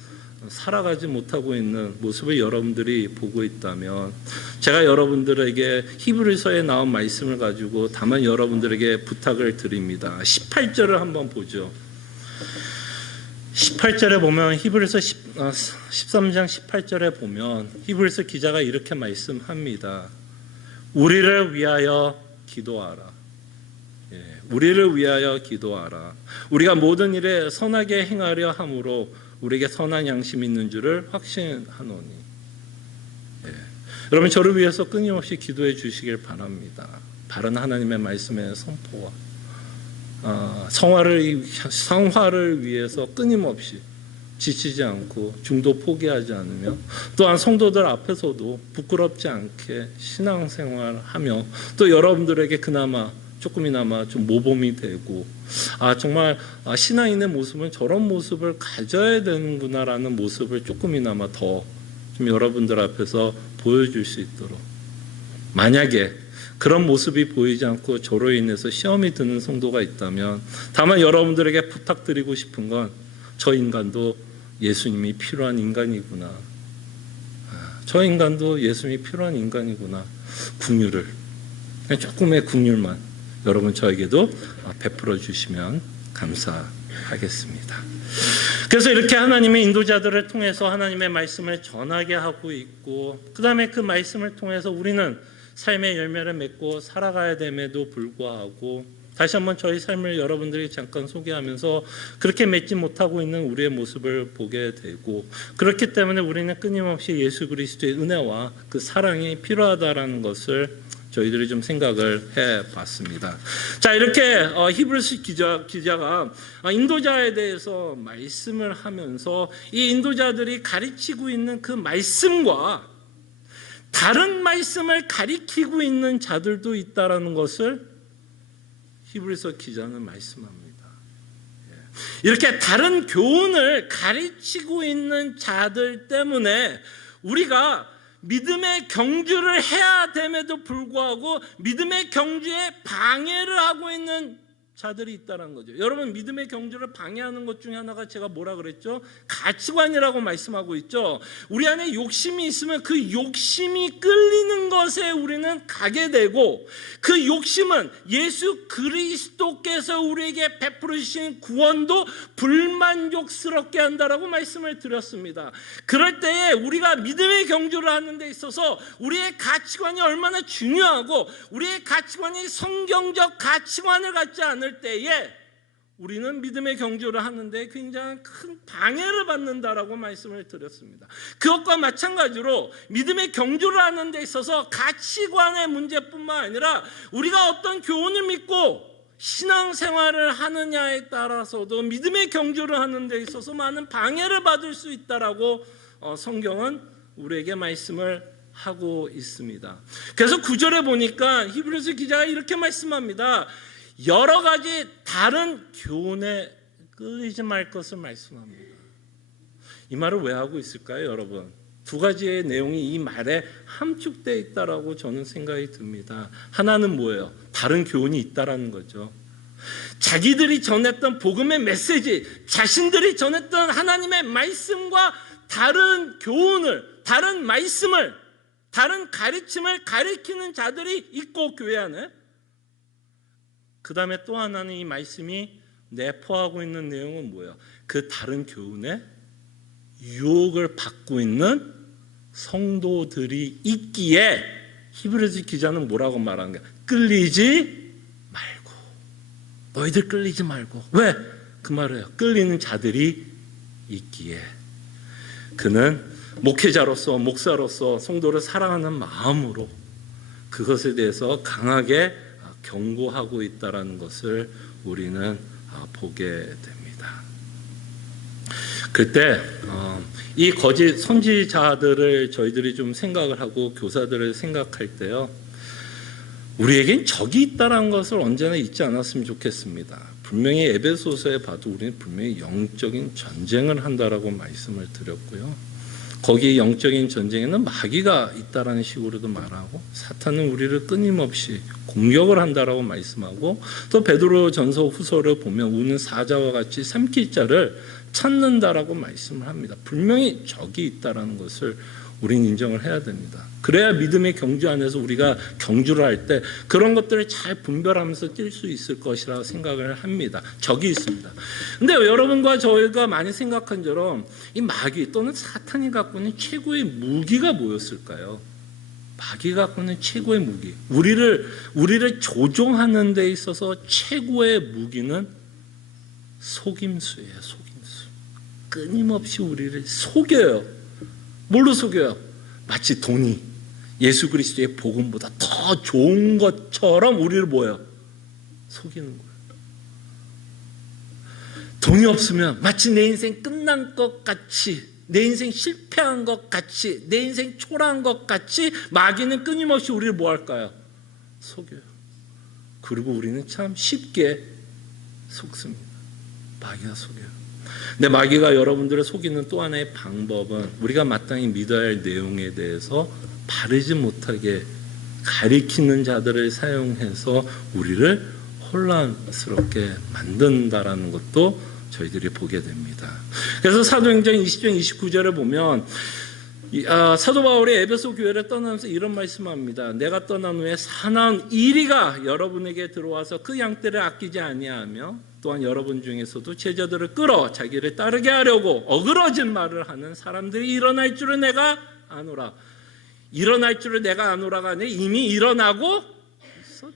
살아가지 못하고 있는 모습을 여러분들이 보고 있다면 제가 여러분들에게 히브리서에 나온 말씀을 가지고 다만 여러분들에게 부탁을 드립니다. 18절을 한번 보죠. 18절에 보면 히브리서 13장 18절에 보면 히브리서 기자가 이렇게 말씀합니다. 우리를 위하여 기도하라. 우리를 위하여 기도하라. 우리가 모든 일에 선하게 행하려 함으로 우리에게 선한 양심이 있는 줄을 확신하노니. 여러분 저를 위해서 끊임없이 기도해 주시길 바랍니다. 바른 하나님의 말씀의 선포와 성화를 위해서 끊임없이 지치지 않고 중도 포기하지 않으며 또한 성도들 앞에서도 부끄럽지 않게 신앙생활하며 또 여러분들에게 그나마 조금이나마 좀 모범이 되고 정말 신앙인의 모습은 저런 모습을 가져야 되는구나라는 모습을 조금이나마 더 좀 여러분들 앞에서 보여줄 수 있도록 만약에 그런 모습이 보이지 않고 저로 인해서 시험이 드는 성도가 있다면 다만 여러분들에게 부탁드리고 싶은 건 저 인간도 예수님이 필요한 인간이구나. 저 인간도 예수님이 필요한 인간이구나. 긍휼을 조금의 긍휼만 여러분 저에게도 베풀어 주시면 감사하겠습니다. 그래서 이렇게 하나님의 인도자들을 통해서 하나님의 말씀을 전하게 하고 있고 그 다음에 그 말씀을 통해서 우리는 삶의 열매를 맺고 살아가야 됨에도 불구하고 다시 한번 저희 삶을 여러분들이 잠깐 소개하면서 그렇게 맺지 못하고 있는 우리의 모습을 보게 되고 그렇기 때문에 우리는 끊임없이 예수 그리스도의 은혜와 그 사랑이 필요하다라는 것을 저희들이 좀 생각을 해봤습니다. 자 이렇게 히브리서 기자가 인도자에 대해서 말씀을 하면서 이 인도자들이 가르치고 있는 그 말씀과 다른 말씀을 가리키고 있는 자들도 있다라는 것을 히브리서 기자는 말씀합니다. 이렇게 다른 교훈을 가르치고 있는 자들 때문에 우리가 믿음의 경주를 해야 됨에도 불구하고 믿음의 경주에 방해를 하고 있는 자들이 있다는 거죠. 여러분 믿음의 경주를 방해하는 것 중에 하나가 제가 뭐라 그랬죠? 가치관이라고 말씀하고 있죠. 우리 안에 욕심이 있으면 그 욕심이 끌리는 것에 우리는 가게 되고 그 욕심은 예수 그리스도께서 우리에게 베풀어 주신 구원도 불만족스럽게 한다라고 말씀을 드렸습니다. 그럴 때에 우리가 믿음의 경주를 하는 데 있어서 우리의 가치관이 얼마나 중요하고 우리의 가치관이 성경적 가치관을 갖지 않을 때에 우리는 믿음의 경주를 하는데 굉장히 큰 방해를 받는다라고 말씀을 드렸습니다. 그것과 마찬가지로 믿음의 경주를 하는 데 있어서 가치관의 문제뿐만 아니라 우리가 어떤 교훈을 믿고 신앙생활을 하느냐에 따라서도 믿음의 경주를 하는 데 있어서 많은 방해를 받을 수 있다라고 성경은 우리에게 말씀을 하고 있습니다. 그래서 9절에 보니까 히브리서 기자가 이렇게 말씀합니다. 여러 가지 다른 교훈의 끌리지 말 것을 말씀합니다. 이 말을 왜 하고 있을까요, 여러분? 두 가지의 내용이 이 말에 함축되어 있다라고 저는 생각이 듭니다. 하나는 뭐예요? 다른 교훈이 있다라는 거죠. 자기들이 전했던 복음의 메시지, 자신들이 전했던 하나님의 말씀과 다른 교훈을, 다른 말씀을, 다른 가르침을 가르치는 자들이 있고 교회 안에, 그 다음에 또 하나는 이 말씀이 내포하고 있는 내용은 뭐예요? 그 다른 교훈에 유혹을 받고 있는 성도들이 있기에 히브리서 기자는 뭐라고 말하는 거야? 끌리지 말고. 너희들 끌리지 말고. 왜? 그 말을 해요. 끌리는 자들이 있기에. 그는 목회자로서, 목사로서 성도를 사랑하는 마음으로 그것에 대해서 강하게 경고하고 있다는 것을 우리는 보게 됩니다. 그때 이 거짓 선지자들을 저희들이 좀 생각을 하고 교사들을 생각할 때요, 우리에겐 적이 있다는 것을 언제나 잊지 않았으면 좋겠습니다. 분명히 에베소서에 봐도 우리는 분명히 영적인 전쟁을 한다라고 말씀을 드렸고요. 거기 영적인 전쟁에는 마귀가 있다라는 식으로도 말하고 사탄은 우리를 끊임없이 공격을 한다라고 말씀하고 또 베드로 전서 후서를 보면 우는 사자와 같이 삼킬 자를 찾는다라고 말씀을 합니다. 분명히 적이 있다라는 것을 우리는 인정을 해야 됩니다. 그래야 믿음의 경주 안에서 우리가 경주를 할 때 그런 것들을 잘 분별하면서 뛸 수 있을 것이라고 생각을 합니다. 적이 있습니다. 근데 여러분과 저희가 많이 생각한 처럼 이 마귀 또는 사탄이 갖고 있는 최고의 무기가 뭐였을까요? 마귀가 갖고 있는 최고의 무기, 우리를 조종하는 데 있어서 최고의 무기는 속임수예요. 속임수. 끊임없이 우리를 속여요. 뭘로 속여요? 마치 돈이 예수 그리스도의 복음보다 더 좋은 것처럼 우리를 뭐예요? 속이는 거예요. 돈이 없으면 마치 내 인생 끝난 것 같이, 내 인생 실패한 것 같이, 내 인생 초라한 것 같이 마귀는 끊임없이 우리를 뭐 할까요? 속여요. 그리고 우리는 참 쉽게 속습니다. 마귀가 속여요. 근데 마귀가 여러분들을 속이는 또 하나의 방법은 우리가 마땅히 믿어야 할 내용에 대해서 바르지 못하게 가리키는 자들을 사용해서 우리를 혼란스럽게 만든다라는 것도 저희들이 보게 됩니다. 그래서 사도행전 20장 29절을 보면 사도 바울이 에베소 교회를 떠나면서 이런 말씀합니다. 내가 떠난 후에 사나운 이리가 여러분에게 들어와서 그 양떼를 아끼지 아니하며 또한 여러분 중에서도 제자들을 끌어 자기를 따르게 하려고 어그러진 말을 하는 사람들이 일어날 줄을 내가 아노라. 일어날 줄을 내가 아노라가 아니라 이미 일어나고 있었죠.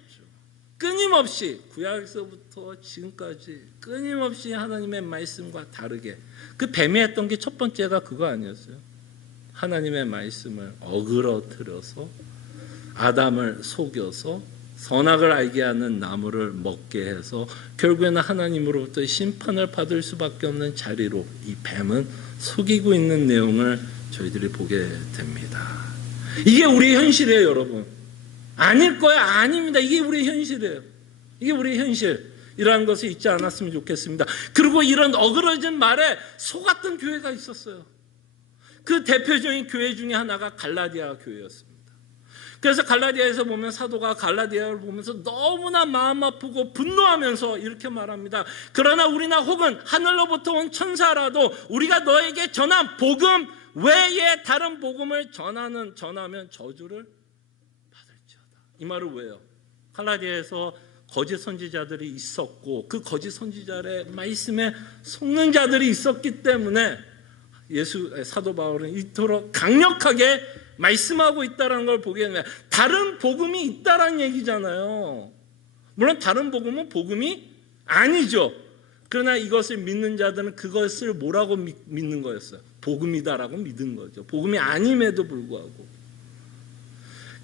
끊임없이 구약에서부터 지금까지 끊임없이 하나님의 말씀과 다르게 그 뱀이 했던 게 첫 번째가 그거 아니었어요? 하나님의 말씀을 어그러뜨려서 아담을 속여서 선악을 알게 하는 나무를 먹게 해서 결국에는 하나님으로부터 심판을 받을 수밖에 없는 자리로 이 뱀은 속이고 있는 내용을 저희들이 보게 됩니다. 이게 우리의 현실이에요, 여러분. 아닐 거야? 아닙니다. 이게 우리의 현실이에요. 이게 우리의 현실이라는 것을 잊지 않았으면 좋겠습니다. 그리고 이런 어그러진 말에 속았던 교회가 있었어요. 그 대표적인 교회 중에 하나가 갈라디아 교회였습니다. 그래서 갈라디아에서 보면 사도가 갈라디아를 보면서 너무나 마음 아프고 분노하면서 이렇게 말합니다. 그러나 우리나 혹은 하늘로부터 온 천사라도 우리가 너에게 전한 복음 외에 다른 복음을 전하면 저주를 받을지어다. 이 말을 왜요? 갈라디아에서 거짓 선지자들이 있었고 그 거짓 선지자의 말씀에 속는 자들이 있었기 때문에 사도 바울은 이토록 강력하게 말씀하고 있다는 걸 보게 되면 다른 복음이 있다는 얘기잖아요. 물론 다른 복음은 복음이 아니죠. 그러나 이것을 믿는 자들은 그것을 뭐라고 믿는 거였어요? 복음이다라고 믿은 거죠. 복음이 아님에도 불구하고.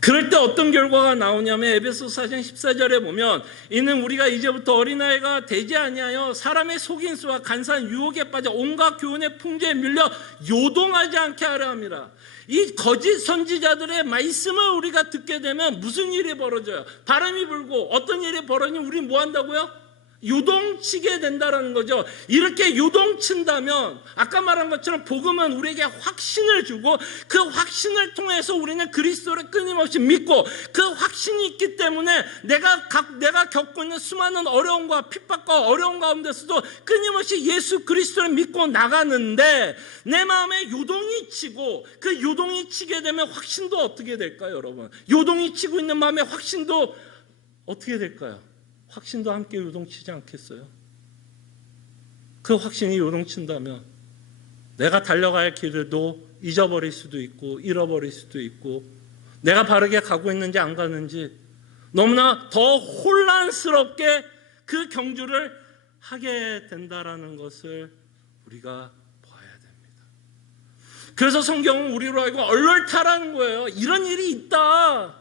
그럴 때 어떤 결과가 나오냐면 에베소서 4장 14절에 보면 이는 우리가 이제부터 어린아이가 되지 아니하여 사람의 속임수와 간사한 유혹에 빠져 온갖 교훈의 풍조에 밀려 요동하지 않게 하려 함이라. 이 거짓 선지자들의 말씀을 우리가 듣게 되면 무슨 일이 벌어져요? 바람이 불고 어떤 일이 벌어지면 우리는 뭐 한다고요? 요동치게 된다라는 거죠. 이렇게 요동친다면 아까 말한 것처럼 복음은 우리에게 확신을 주고 그 확신을 통해서 우리는 그리스도를 끊임없이 믿고 그 확신이 있기 때문에 내가 겪고 있는 수많은 어려움과 핍박과 어려움 가운데서도 끊임없이 예수 그리스도를 믿고 나가는데 내 마음에 요동이 치고 그 요동이 치게 되면 확신도 어떻게 될까요, 여러분? 요동이 치고 있는 마음의 확신도 어떻게 될까요? 확신도 함께 요동치지 않겠어요? 그 확신이 요동친다면 내가 달려갈 길도 잊어버릴 수도 있고 잃어버릴 수도 있고 내가 바르게 가고 있는지 안 가는지 너무나 더 혼란스럽게 그 경주를 하게 된다라는 것을 우리가 봐야 됩니다. 그래서 성경은 우리로 알고 얼얼타라는 거예요. 이런 일이 있다.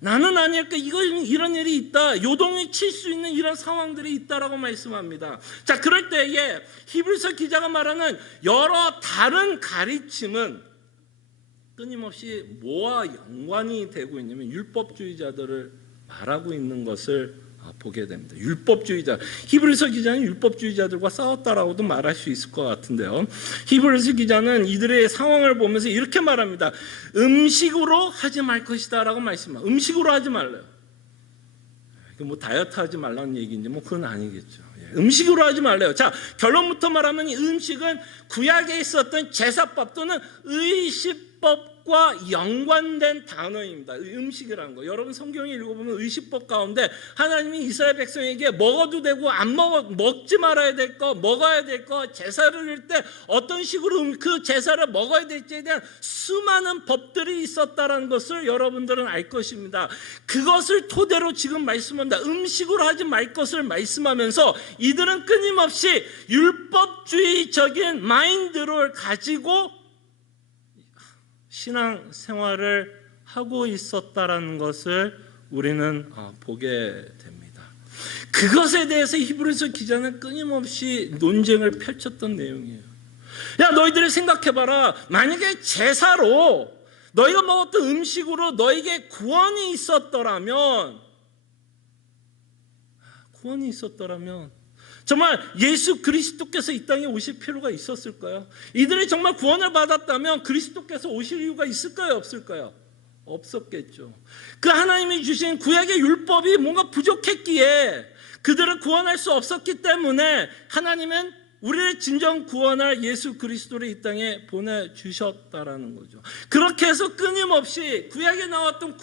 나는 아닐까? 이런 일이 있다. 요동이 칠 수 있는 이런 상황들이 있다라고 말씀합니다. 자, 그럴 때에 히브리서 기자가 말하는 여러 다른 가르침은 끊임없이 뭐와 연관이 되고 있냐면 율법주의자들을 말하고 있는 것을 보게 됩니다. 율법주의자. 히브리서 기자는 율법주의자들과 싸웠다라고도 말할 수 있을 것 같은데요. 히브리서 기자는 이들의 상황을 보면서 이렇게 말합니다. 음식으로 하지 말 것이다라고 말씀합니다. 음식으로 하지 말래요. 뭐 다이어트 하지 말라는 얘기인지 뭐 그건 아니겠죠. 음식으로 하지 말래요. 자, 결론부터 말하면 이 음식은 구약에 있었던 제사법 또는 의식법과 연관된 단어입니다. 음식이라는 거. 여러분 성경에 읽어보면 의식법 가운데 하나님이 이스라엘 백성에게 먹어도 되고 안 먹지 말아야 될 거, 먹어야 될 거, 제사를 할 때 어떤 식으로 그 제사를 먹어야 될지에 대한 수많은 법들이 있었다는 것을 여러분들은 알 것입니다. 그것을 토대로 지금 말씀합니다. 음식으로 하지 말 것을 말씀하면서 이들은 끊임없이 율법주의적인 마인드를 가지고 신앙 생활을 하고 있었다라는 것을 우리는 보게 됩니다. 그것에 대해서 히브리서 기자는 끊임없이 논쟁을 펼쳤던 내용이에요. 야, 너희들이 생각해봐라. 만약에 제사로 너희가 먹었던 음식으로 너에게 구원이 있었더라면 정말 예수 그리스도께서 이 땅에 오실 필요가 있었을까요? 이들이 정말 구원을 받았다면 그리스도께서 오실 이유가 있을까요? 없을까요? 없었겠죠. 그 하나님이 주신 구약의 율법이 뭔가 부족했기에 그들을 구원할 수 없었기 때문에 하나님은 우리를 진정 구원할 예수 그리스도를 이 땅에 보내주셨다라는 거죠. 그렇게 해서 끊임없이 구약에 나왔던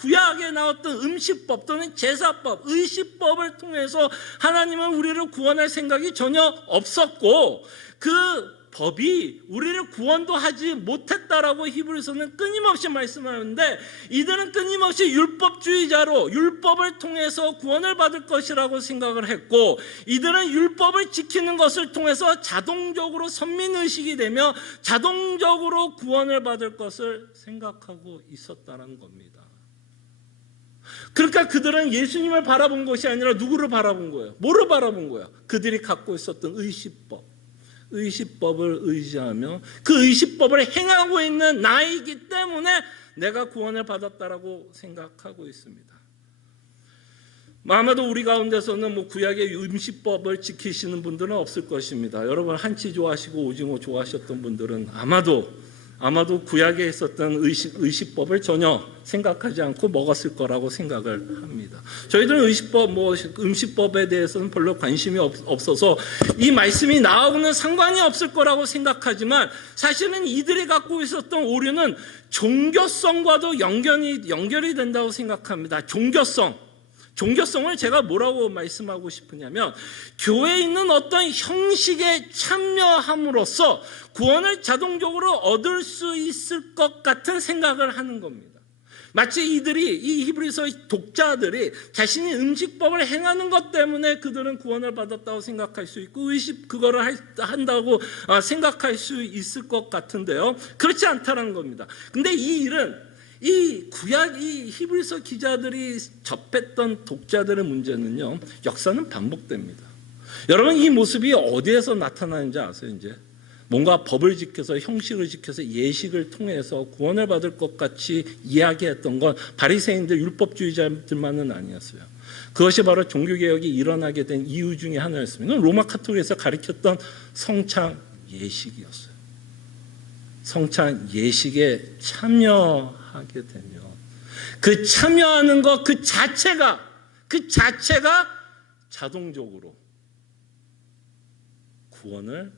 음식법 또는 제사법, 의식법을 통해서 하나님은 우리를 구원할 생각이 전혀 없었고 그 법이 우리를 구원도 하지 못했다라고 히브리서는 끊임없이 말씀하는데 이들은 끊임없이 율법주의자로 율법을 통해서 구원을 받을 것이라고 생각을 했고 이들은 율법을 지키는 것을 통해서 자동적으로 선민의식이 되며 자동적으로 구원을 받을 것을 생각하고 있었다는 겁니다. 그러니까 그들은 예수님을 바라본 것이 아니라 누구를 바라본 거예요? 뭐를 바라본 거예요? 그들이 갖고 있었던 의식법을 의지하며 그 의식법을 행하고 있는 나이기 때문에 내가 구원을 받았다라고 생각하고 있습니다. 아마도 우리 가운데서는 구약의 음식법을 지키시는 분들은 없을 것입니다. 여러분 한치 좋아하시고 오징어 좋아하셨던 분들은 아마도 구약에 있었던 의식법을 전혀 생각하지 않고 먹었을 거라고 생각을 합니다. 저희들은 음식법에 대해서는 별로 관심이 없어서 이 말씀이 나오고는 상관이 없을 거라고 생각하지만 사실은 이들이 갖고 있었던 오류는 종교성과도 연결이 된다고 생각합니다. 종교성을 제가 뭐라고 말씀하고 싶으냐면 교회에 있는 어떤 형식에 참여함으로써 구원을 자동적으로 얻을 수 있을 것 같은 생각을 하는 겁니다. 마치 이 히브리서 독자들이 자신이 음식법을 행하는 것 때문에 그들은 구원을 받았다고 생각할 수 있고 그거를 한다고 생각할 수 있을 것 같은데요. 그렇지 않다는 겁니다. 근데 이 일은 이 히브리서 기자들이 접했던 독자들의 문제는요, 역사는 반복됩니다. 여러분 이 모습이 어디에서 나타나는지 아세요? 이제 뭔가 법을 지켜서 형식을 지켜서 예식을 통해서 구원을 받을 것 같이 이야기했던 건 바리새인들 율법주의자들만은 아니었어요. 그것이 바로 종교개혁이 일어나게 된 이유 중에 하나였습니다. 로마 카톨릭에서 가르쳤던 성찬 예식이었어요. 성찬 예식에 참여하게 되면 그 참여하는 것 그 자체가 자동적으로 구원을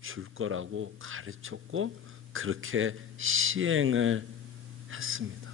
줄 거라고 가르쳤고 그렇게 시행을 했습니다.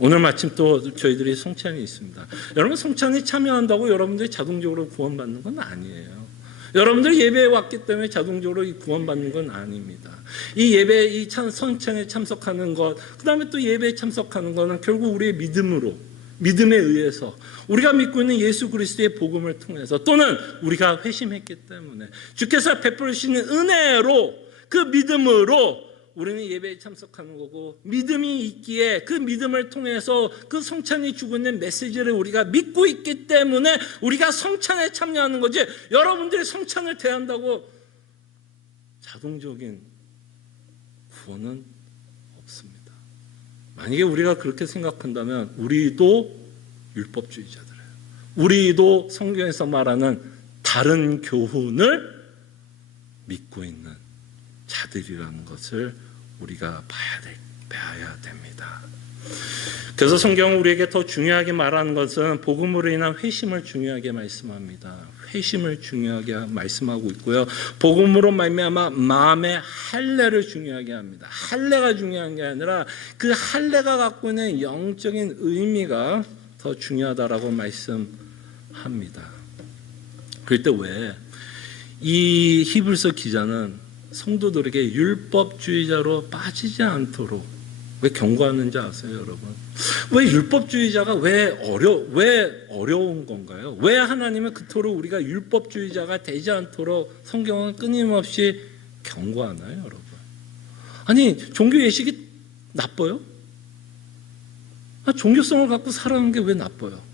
오늘 마침 또 저희들이 성찬이 있습니다. 여러분, 성찬에 참여한다고 여러분들이 자동적으로 구원받는 건 아니에요. 여러분들이 예배에 왔기 때문에 자동적으로 구원받는 건 아닙니다. 이 예배, 이 성찬에 참석하는 것, 그 다음에 또 예배에 참석하는 것은 결국 우리의 믿음에 의해서 우리가 믿고 있는 예수 그리스도의 복음을 통해서 또는 우리가 회심했기 때문에 주께서 베풀으시는 은혜로 그 믿음으로 우리는 예배에 참석하는 거고, 믿음이 있기에 그 믿음을 통해서 그 성찬이 주고 있는 메시지를 우리가 믿고 있기 때문에 우리가 성찬에 참여하는 거지, 여러분들이 성찬을 대한다고 자동적인 구원은 없습니다. 만약에 우리가 그렇게 생각한다면 우리도 율법주의자들이에요. 우리도 성경에서 말하는 다른 교훈을 믿고 있는 자들이라는 것을 우리가 봐야 됩니다. 그래서 성경은 우리에게 더 중요하게 말하는 것은 복음으로 인한 회심을 중요하게 말씀합니다. 회심을 중요하게 말씀하고 있고요. 복음으로 말미암아 마음의 할례를 중요하게 합니다. 할례가 중요한 게 아니라 그 할례가 갖고 있는 영적인 의미가 더 중요하다라고 말씀합니다. 그럴 때 왜 이 히브리서 기자는 성도들에게 율법주의자로 빠지지 않도록 왜 경고하는지 아세요, 여러분? 왜 율법주의자가 왜 어려운 건가요? 왜 하나님은 그토록 우리가 율법주의자가 되지 않도록 성경은 끊임없이 경고하나요, 여러분? 아니, 종교 예식이 나빠요? 종교성을 갖고 살아가는 게 왜 나빠요?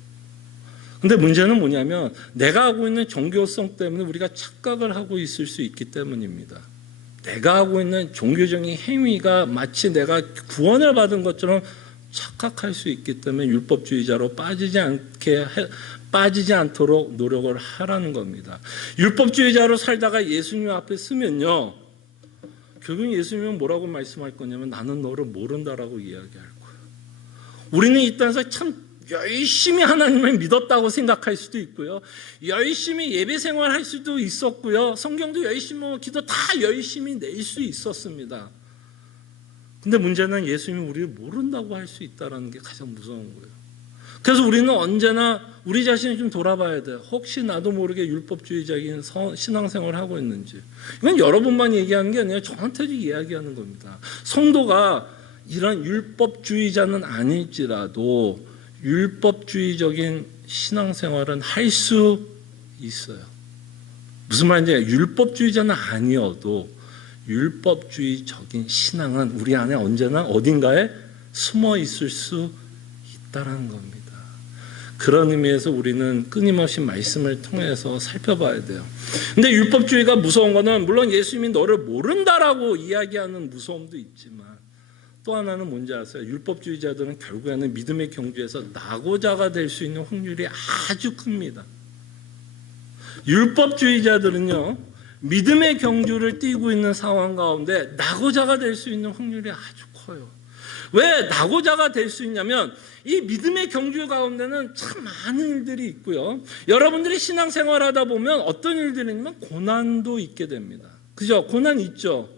근데 문제는 뭐냐면 내가 하고 있는 종교성 때문에 우리가 착각을 하고 있을 수 있기 때문입니다. 내가 하고 있는 종교적인 행위가 마치 내가 구원을 받은 것처럼 착각할 수 있기 때문에 율법주의자로 빠지지 않도록 노력을 하라는 겁니다. 율법주의자로 살다가 예수님 앞에 서면요, 결국 예수님은 뭐라고 말씀할 거냐면 나는 너를 모른다라고 이야기할 거예요. 우리는 이 땅에서 참 열심히 하나님을 믿었다고 생각할 수도 있고요, 열심히 예배 생활할 수도 있었고요, 성경도 열심히 기도 다 열심히 낼 수 있었습니다. 근데 문제는 예수님이 우리를 모른다고 할 수 있다는 게 가장 무서운 거예요. 그래서 우리는 언제나 우리 자신을 좀 돌아봐야 돼요. 혹시 나도 모르게 율법주의적인 신앙생활을 하고 있는지. 이건 여러분만 얘기하는 게 아니라 저한테도 이야기하는 겁니다. 성도가 이런 율법주의자는 아닐지라도 율법주의적인 신앙생활은 할 수 있어요. 무슨 말인지, 율법주의자는 아니어도 율법주의적인 신앙은 우리 안에 언제나 어딘가에 숨어 있을 수 있다는 겁니다. 그런 의미에서 우리는 끊임없이 말씀을 통해서 살펴봐야 돼요. 근데 율법주의가 무서운 거는 물론 예수님이 너를 모른다라고 이야기하는 무서움도 있지만 또 하나는 뭔지 아세요? 율법주의자들은 결국에는 믿음의 경주에서 낙오자가 될 수 있는 확률이 아주 큽니다. 율법주의자들은요, 믿음의 경주를 띄고 있는 상황 가운데 낙오자가 될 수 있는 확률이 아주 커요. 왜 낙오자가 될 수 있냐면 이 믿음의 경주 가운데는 참 많은 일들이 있고요, 여러분들이 신앙생활하다 보면 어떤 일들이 있냐면 고난도 있게 됩니다. 그죠? 고난 있죠?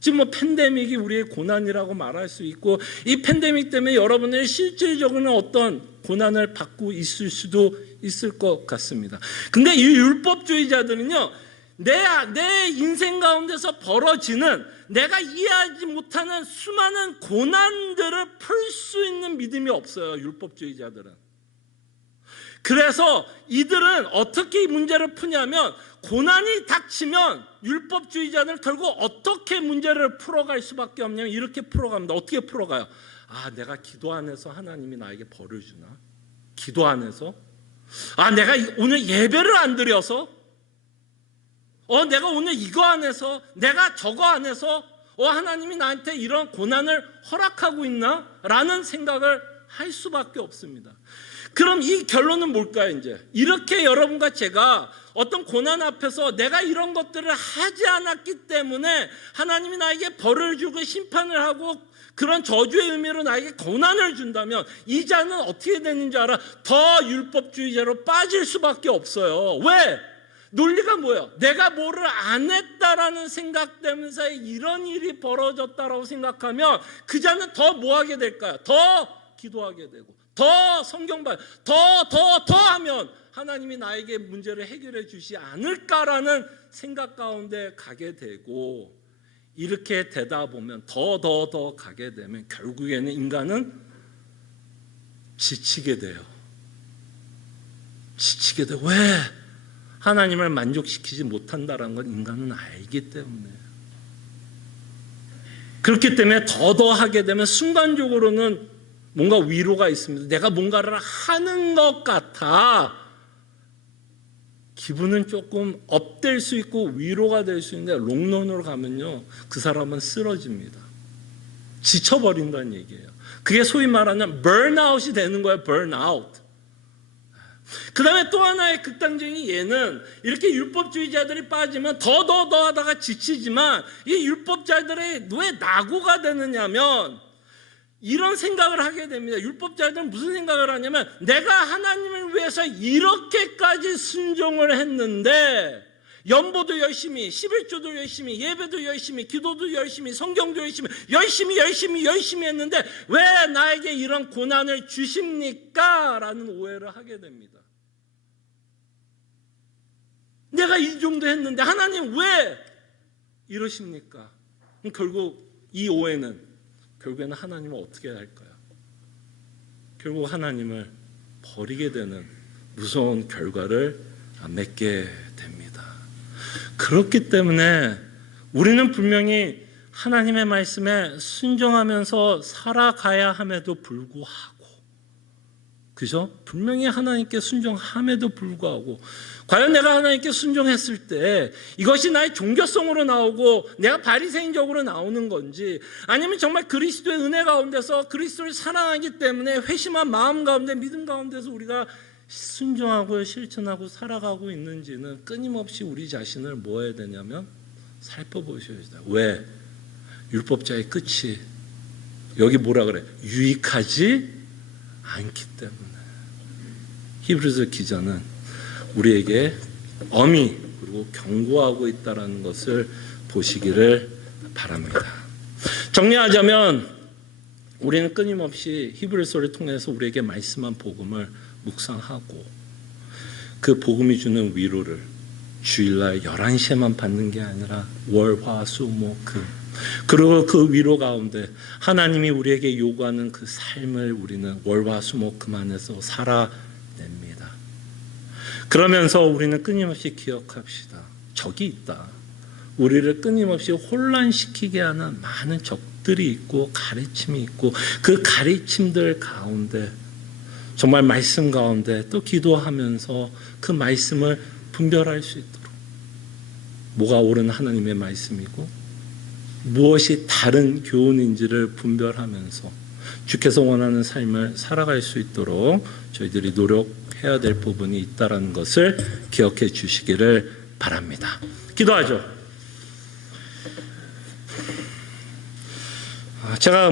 지금 팬데믹이 우리의 고난이라고 말할 수 있고, 이 팬데믹 때문에 여러분들이 실질적으로는 어떤 고난을 받고 있을 수도 있을 것 같습니다. 근데 이 율법주의자들은요, 내 인생 가운데서 벌어지는 내가 이해하지 못하는 수많은 고난들을 풀 수 있는 믿음이 없어요, 율법주의자들은. 그래서 이들은 어떻게 이 문제를 푸냐면, 고난이 닥치면 율법주의자는 결국 어떻게 문제를 풀어갈 수밖에 없냐면 이렇게 풀어갑니다. 어떻게 풀어가요? 내가 기도 안 해서 하나님이 나에게 벌을 주나? 기도 안 해서? 내가 오늘 예배를 안 드려서? 내가 오늘 이거 안 해서? 내가 저거 안 해서? 하나님이 나한테 이런 고난을 허락하고 있나? 라는 생각을 할 수밖에 없습니다. 그럼 이 결론은 뭘까요? 이제 이렇게 여러분과 제가 어떤 고난 앞에서 내가 이런 것들을 하지 않았기 때문에 하나님이 나에게 벌을 주고 심판을 하고 그런 저주의 의미로 나에게 고난을 준다면 이 자는 어떻게 되는 줄 알아? 더 율법주의자로 빠질 수밖에 없어요. 왜? 논리가 뭐예요? 내가 뭐를 안 했다라는 생각 때문에 이런 일이 벌어졌다라고 생각하면 그 자는 더 뭐 하게 될까요? 더 기도하게 되고 더 성경 봐, 더 하면 하나님이 나에게 문제를 해결해 주지 않을까라는 생각 가운데 가게 되고, 이렇게 되다 보면 더 가게 되면 결국에는 인간은 지치게 돼요. 지치게 돼. 왜? 하나님을 만족시키지 못한다는 건 인간은 알기 때문에. 그렇기 때문에 더 하게 되면 순간적으로는 뭔가 위로가 있습니다. 내가 뭔가를 하는 것 같아. 기분은 조금 업될 수 있고 위로가 될 수 있는데 롱런으로 가면요, 그 사람은 쓰러집니다. 지쳐버린다는 얘기예요. 그게 소위 말하는 번아웃이 되는 거예요. 번아웃. 그 다음에 또 하나의 극단적인 예는 이렇게 율법주의자들이 빠지면 더 하다가 지치지만 이 율법자들의 왜 낙오가 되느냐면 이런 생각을 하게 됩니다. 율법자들은 무슨 생각을 하냐면 내가 하나님을 위해서 이렇게까지 순종을 했는데 연보도 열심히, 11조도 열심히, 예배도 열심히, 기도도 열심히, 성경도 열심히 했는데 왜 나에게 이런 고난을 주십니까? 라는 오해를 하게 됩니다. 내가 이 정도 했는데 하나님 왜 이러십니까? 결국 이 오해는 결국에는 하나님을 어떻게 할까요? 결국 하나님을 버리게 되는 무서운 결과를 맺게 됩니다. 그렇기 때문에 우리는 분명히 하나님의 말씀에 순종하면서 살아가야 함에도 불구하고, 그죠? 분명히 하나님께 순종함에도 불구하고 과연 내가 하나님께 순종했을 때 이것이 나의 종교성으로 나오고 내가 바리새인적으로 나오는 건지, 아니면 정말 그리스도의 은혜 가운데서 그리스도를 사랑하기 때문에 회심한 마음 가운데 믿음 가운데서 우리가 순종하고 실천하고 살아가고 있는지는 끊임없이 우리 자신을 뭐 해야 되냐면 살펴보셔야 돼요. 왜? 율법자의 끝이 여기 뭐라 그래? 유익하지 않기 때문에. 히브리서 기자는 우리에게 엄히 그리고 경고하고 있다는 것을 보시기를 바랍니다. 정리하자면 우리는 끊임없이 히브리서를 통해서 우리에게 말씀한 복음을 묵상하고 그 복음이 주는 위로를 주일날 11시에만 받는 게 아니라 월, 화, 수, 목, 금, 그리고 그 위로 가운데 하나님이 우리에게 요구하는 그 삶을 우리는 월, 화, 수, 목, 금 안에서 살아냅니다. 그러면서 우리는 끊임없이 기억합시다. 적이 있다. 우리를 끊임없이 혼란시키게 하는 많은 적들이 있고 가르침이 있고 그 가르침들 가운데 정말 말씀 가운데 또 기도하면서 그 말씀을 분별할 수 있도록, 뭐가 옳은 하나님의 말씀이고 무엇이 다른 교훈인지를 분별하면서 주께서 원하는 삶을 살아갈 수 있도록 저희들이 노력해야 될 부분이 있다는 것을 기억해 주시기를 바랍니다. 기도하죠. 제가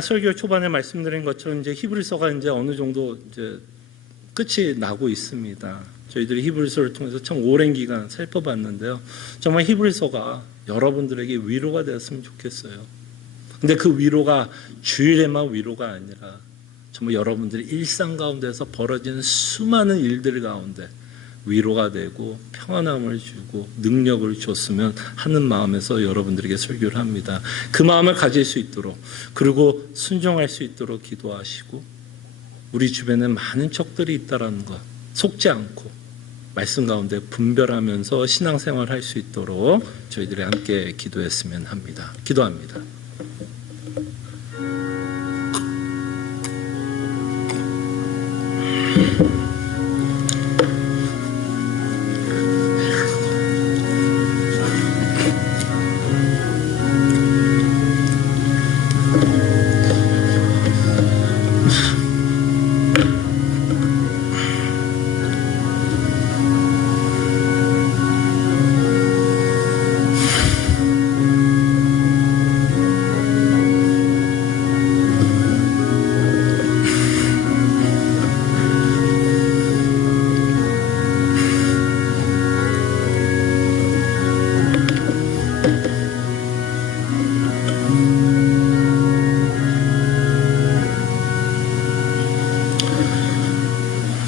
설교 초반에 말씀드린 것처럼 이제 히브리서가 이제 어느 정도 이제 끝이 나고 있습니다. 저희들이 히브리서를 통해서 참 오랜 기간 살펴봤는데요. 정말 히브리서가 여러분들에게 위로가 되었으면 좋겠어요. 근데 그 위로가 주일에만 위로가 아니라 정말 여러분들이 일상 가운데서 벌어지는 수많은 일들 가운데 위로가 되고 평안함을 주고 능력을 줬으면 하는 마음에서 여러분들에게 설교를 합니다. 그 마음을 가질 수 있도록, 그리고 순종할 수 있도록 기도하시고 우리 주변에 많은 적들이 있다는 것 속지 않고 말씀 가운데 분별하면서 신앙생활을 할 수 있도록 저희들이 함께 기도했으면 합니다. 기도합니다.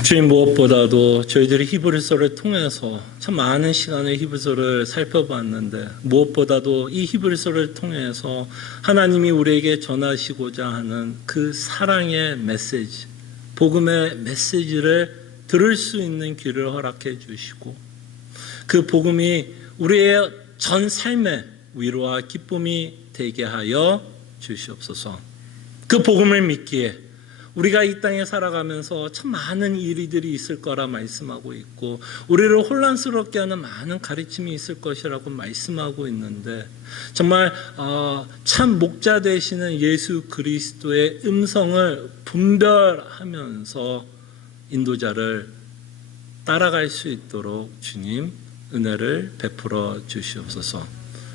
주님, 무엇보다도 저희들이 히브리서를 통해서 참 많은 시간을 히브리서를 살펴봤는데, 무엇보다도 이 히브리서를 통해서 하나님이 우리에게 전하시고자 하는 그 사랑의 메시지, 복음의 메시지를 들을 수 있는 귀를 허락해 주시고, 그 복음이 우리의 전 삶의 위로와 기쁨이 되게 하여 주시옵소서. 그 복음을 믿기에 우리가 이 땅에 살아가면서 참 많은 일들이 있을 거라 말씀하고 있고, 우리를 혼란스럽게 하는 많은 가르침이 있을 것이라고 말씀하고 있는데, 정말 참 목자 되시는 예수 그리스도의 음성을 분별하면서 인도자를 따라갈 수 있도록 주님 은혜를 베풀어 주시옵소서.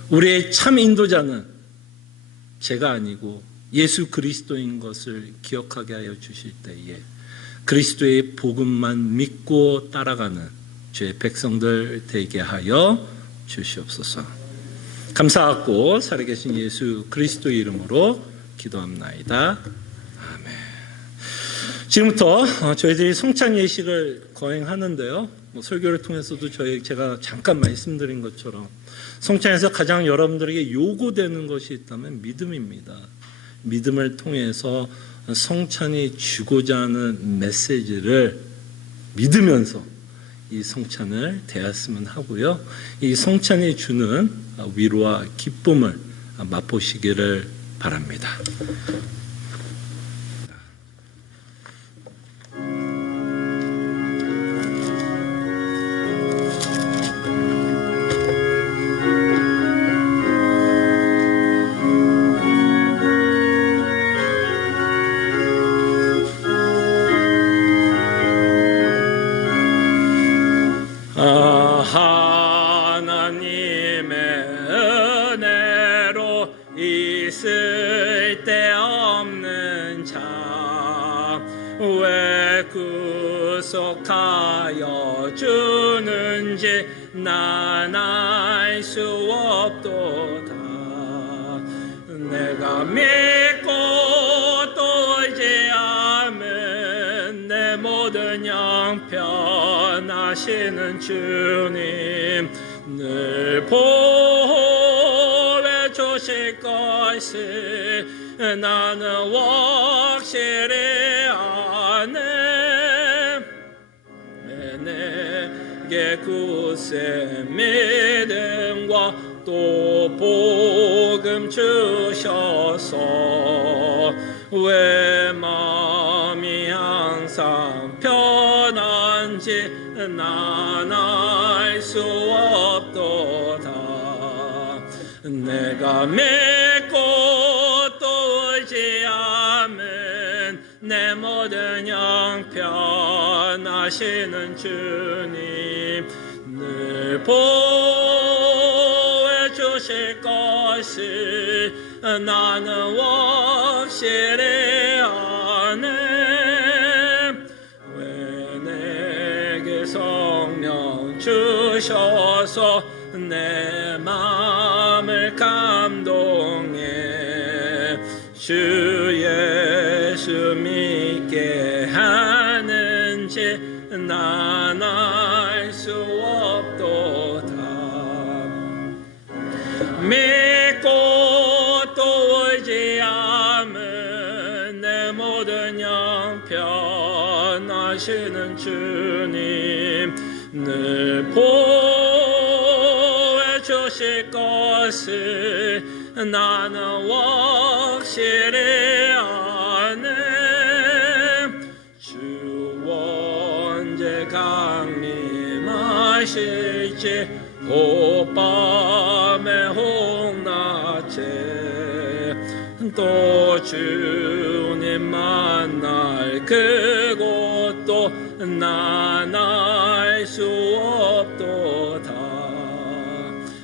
우리의 참 인도자는 제가 아니고 예수 그리스도인 것을 기억하게 하여 주실 때에 그리스도의 복음만 믿고 따라가는 주의 백성들 되게 하여 주시옵소서. 감사하고 살아계신 예수 그리스도의 이름으로 기도합나이다. 아멘. 지금부터 저희들이 성찬 예식을 거행하는데요, 설교를 통해서도 제가 잠깐 말씀드린 것처럼 성찬에서 가장 여러분들에게 요구되는 것이 있다면 믿음입니다. 믿음을 통해서 성찬이 주고자 하는 메시지를 믿으면서 이 성찬을 대했으면 하고요, 이 성찬이 주는 위로와 기쁨을 맛보시기를 바랍니다. 하나님의 은혜로 있을 데 없는 자 왜 구속하여 주는지 난 알 수 없도다. 내가 믿고 또 의지함은 내 모든 형편하시는 주님 늘 보호해 주실 것을 나는 확실히 아네. 내게 굳세 믿음과 또 복음 주셔서 왜 마음이 항상 편한지 난 알 수 없도다. 내가 믿고 또 의지함은 내 모든 형편하시는 주님 늘 보호해 주실 것을 나는 확실히 아네. 왜 내게 성령 주셔서 내 마음을 감동해 주 예수 믿게 하는지 난 알 수 없도다. 믿고 또 의지함은 내 모든 형편하시는 주님 늘 보호해 주실 것을 나는 확실히 아네. 주 언제 강림하실지 곧밤에 홍낮에 또 주님 만날 그곳도 난 알 수 없도다.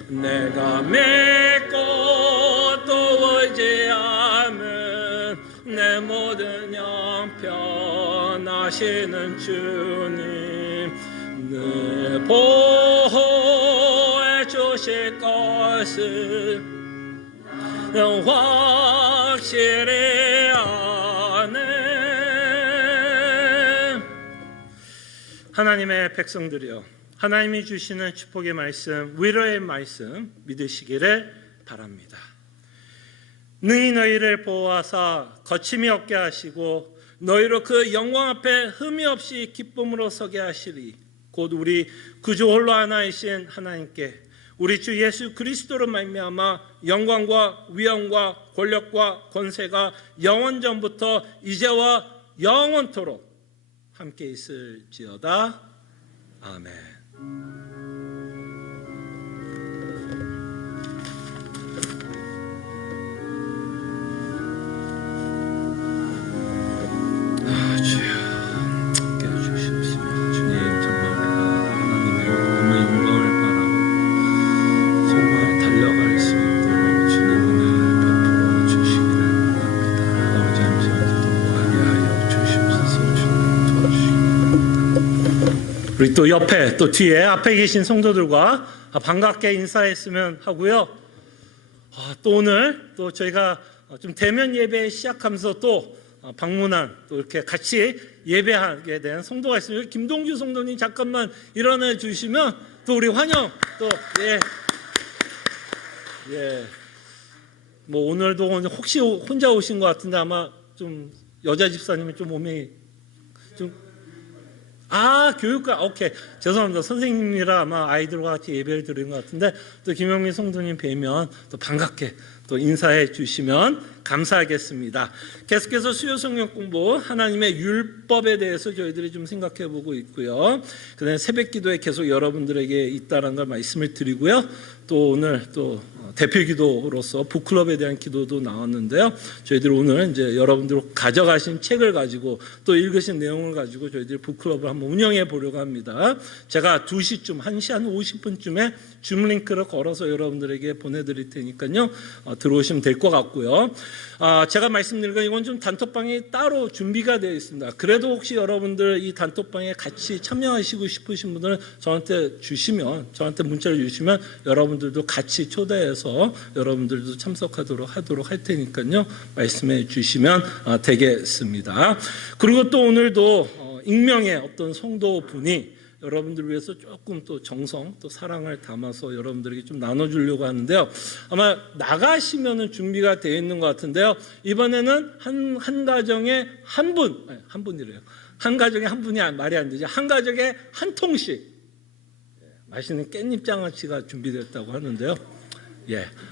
내가 믿고 또 의지함은 내 모든 형편하시는 주님 늘 보호해 주실 것을 확실히 아네. 하나님의 백성들이여, 하나님이 주시는 축복의 말씀, 위로의 말씀 믿으시기를 바랍니다. 능히 너희를 보호하사 거침이 없게 하시고 너희로 그 영광 앞에 흠이 없이 기쁨으로 서게 하시리. 곧 우리 구주 홀로 하나이신 하나님께 우리 주 예수 그리스도로 말미암아 영광과 위엄과 권력과 권세가 영원전부터 이제와 영원토록 함께 있을지어다. 아멘. 주여 함께 해주시옵시며 주님, 정말 우리가 하나님의 몸의 영광을 바라고 정말 달려갈 수 있도록 주님 은혜 베풀어 주시기를 바랍니다. 아버지 함께하도록 하여 주시옵소서. 주님 도와주시기 바랍니다. 우리 또 옆에 또 뒤에 앞에 계신 성도들과 반갑게 인사했으면 하고요. 또 오늘 또 저희가 좀 대면 예배 시작하면서 또 방문한 또 이렇게 같이 예배하게 된 성도가 있습니다. 김동주 성도님 잠깐만 일어나 주시면 또 우리 환영 또 뭐 오늘도 혹시 혼자 오신 것 같은데 아마 좀 여자 집사님이 좀 몸이 좀 교육과 오케이 죄송합니다. 선생님이라 아마 아이들과 같이 예배를 드리는 것 같은데 또 김영민 성도님 뵈면 또 반갑게 또 인사해 주시면 감사하겠습니다. 계속해서 수요 성경 공부 하나님의 율법에 대해서 저희들이 좀 생각해 보고 있고요. 그다음에 새벽 기도에 계속 여러분들에게 있다는 걸 말씀을 드리고요. 또 오늘 또 대표 기도로서 북클럽에 대한 기도도 나왔는데요. 저희들이 오늘 이제 여러분들 가져가신 책을 가지고 또 읽으신 내용을 가지고 저희들이 북클럽을 한번 운영해 보려고 합니다. 제가 2시쯤 1시 한 50분쯤에 줌 링크를 걸어서 여러분들에게 보내드릴 테니까요. 들어오시면 될 것 같고요. 제가 말씀드린 건 이건 좀 단톡방이 따로 준비가 되어 있습니다. 그래도 혹시 여러분들 이 단톡방에 같이 참여하시고 싶으신 분들은 저한테 저한테 문자를 주시면 여러분들도 같이 초대해서 여러분들도 참석하도록 할 테니까요. 말씀해 주시면 되겠습니다. 그리고 또 오늘도 익명의 어떤 성도분이 여러분들 위해서 조금 또 정성 또 사랑을 담아서 여러분들에게 좀 나눠주려고 하는데요. 아마 나가시면은 준비가 되어 있는 것 같은데요. 이번에는 한 가정에 한 분이래요. 한 가정에 한 분이 말이 안 되죠. 한 가정에 한 통씩 맛있는 깻잎 장아찌가 준비됐다고 하는데요.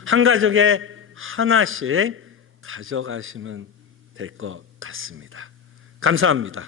한 가족에 하나씩 가져가시면 될 것 같습니다. 감사합니다.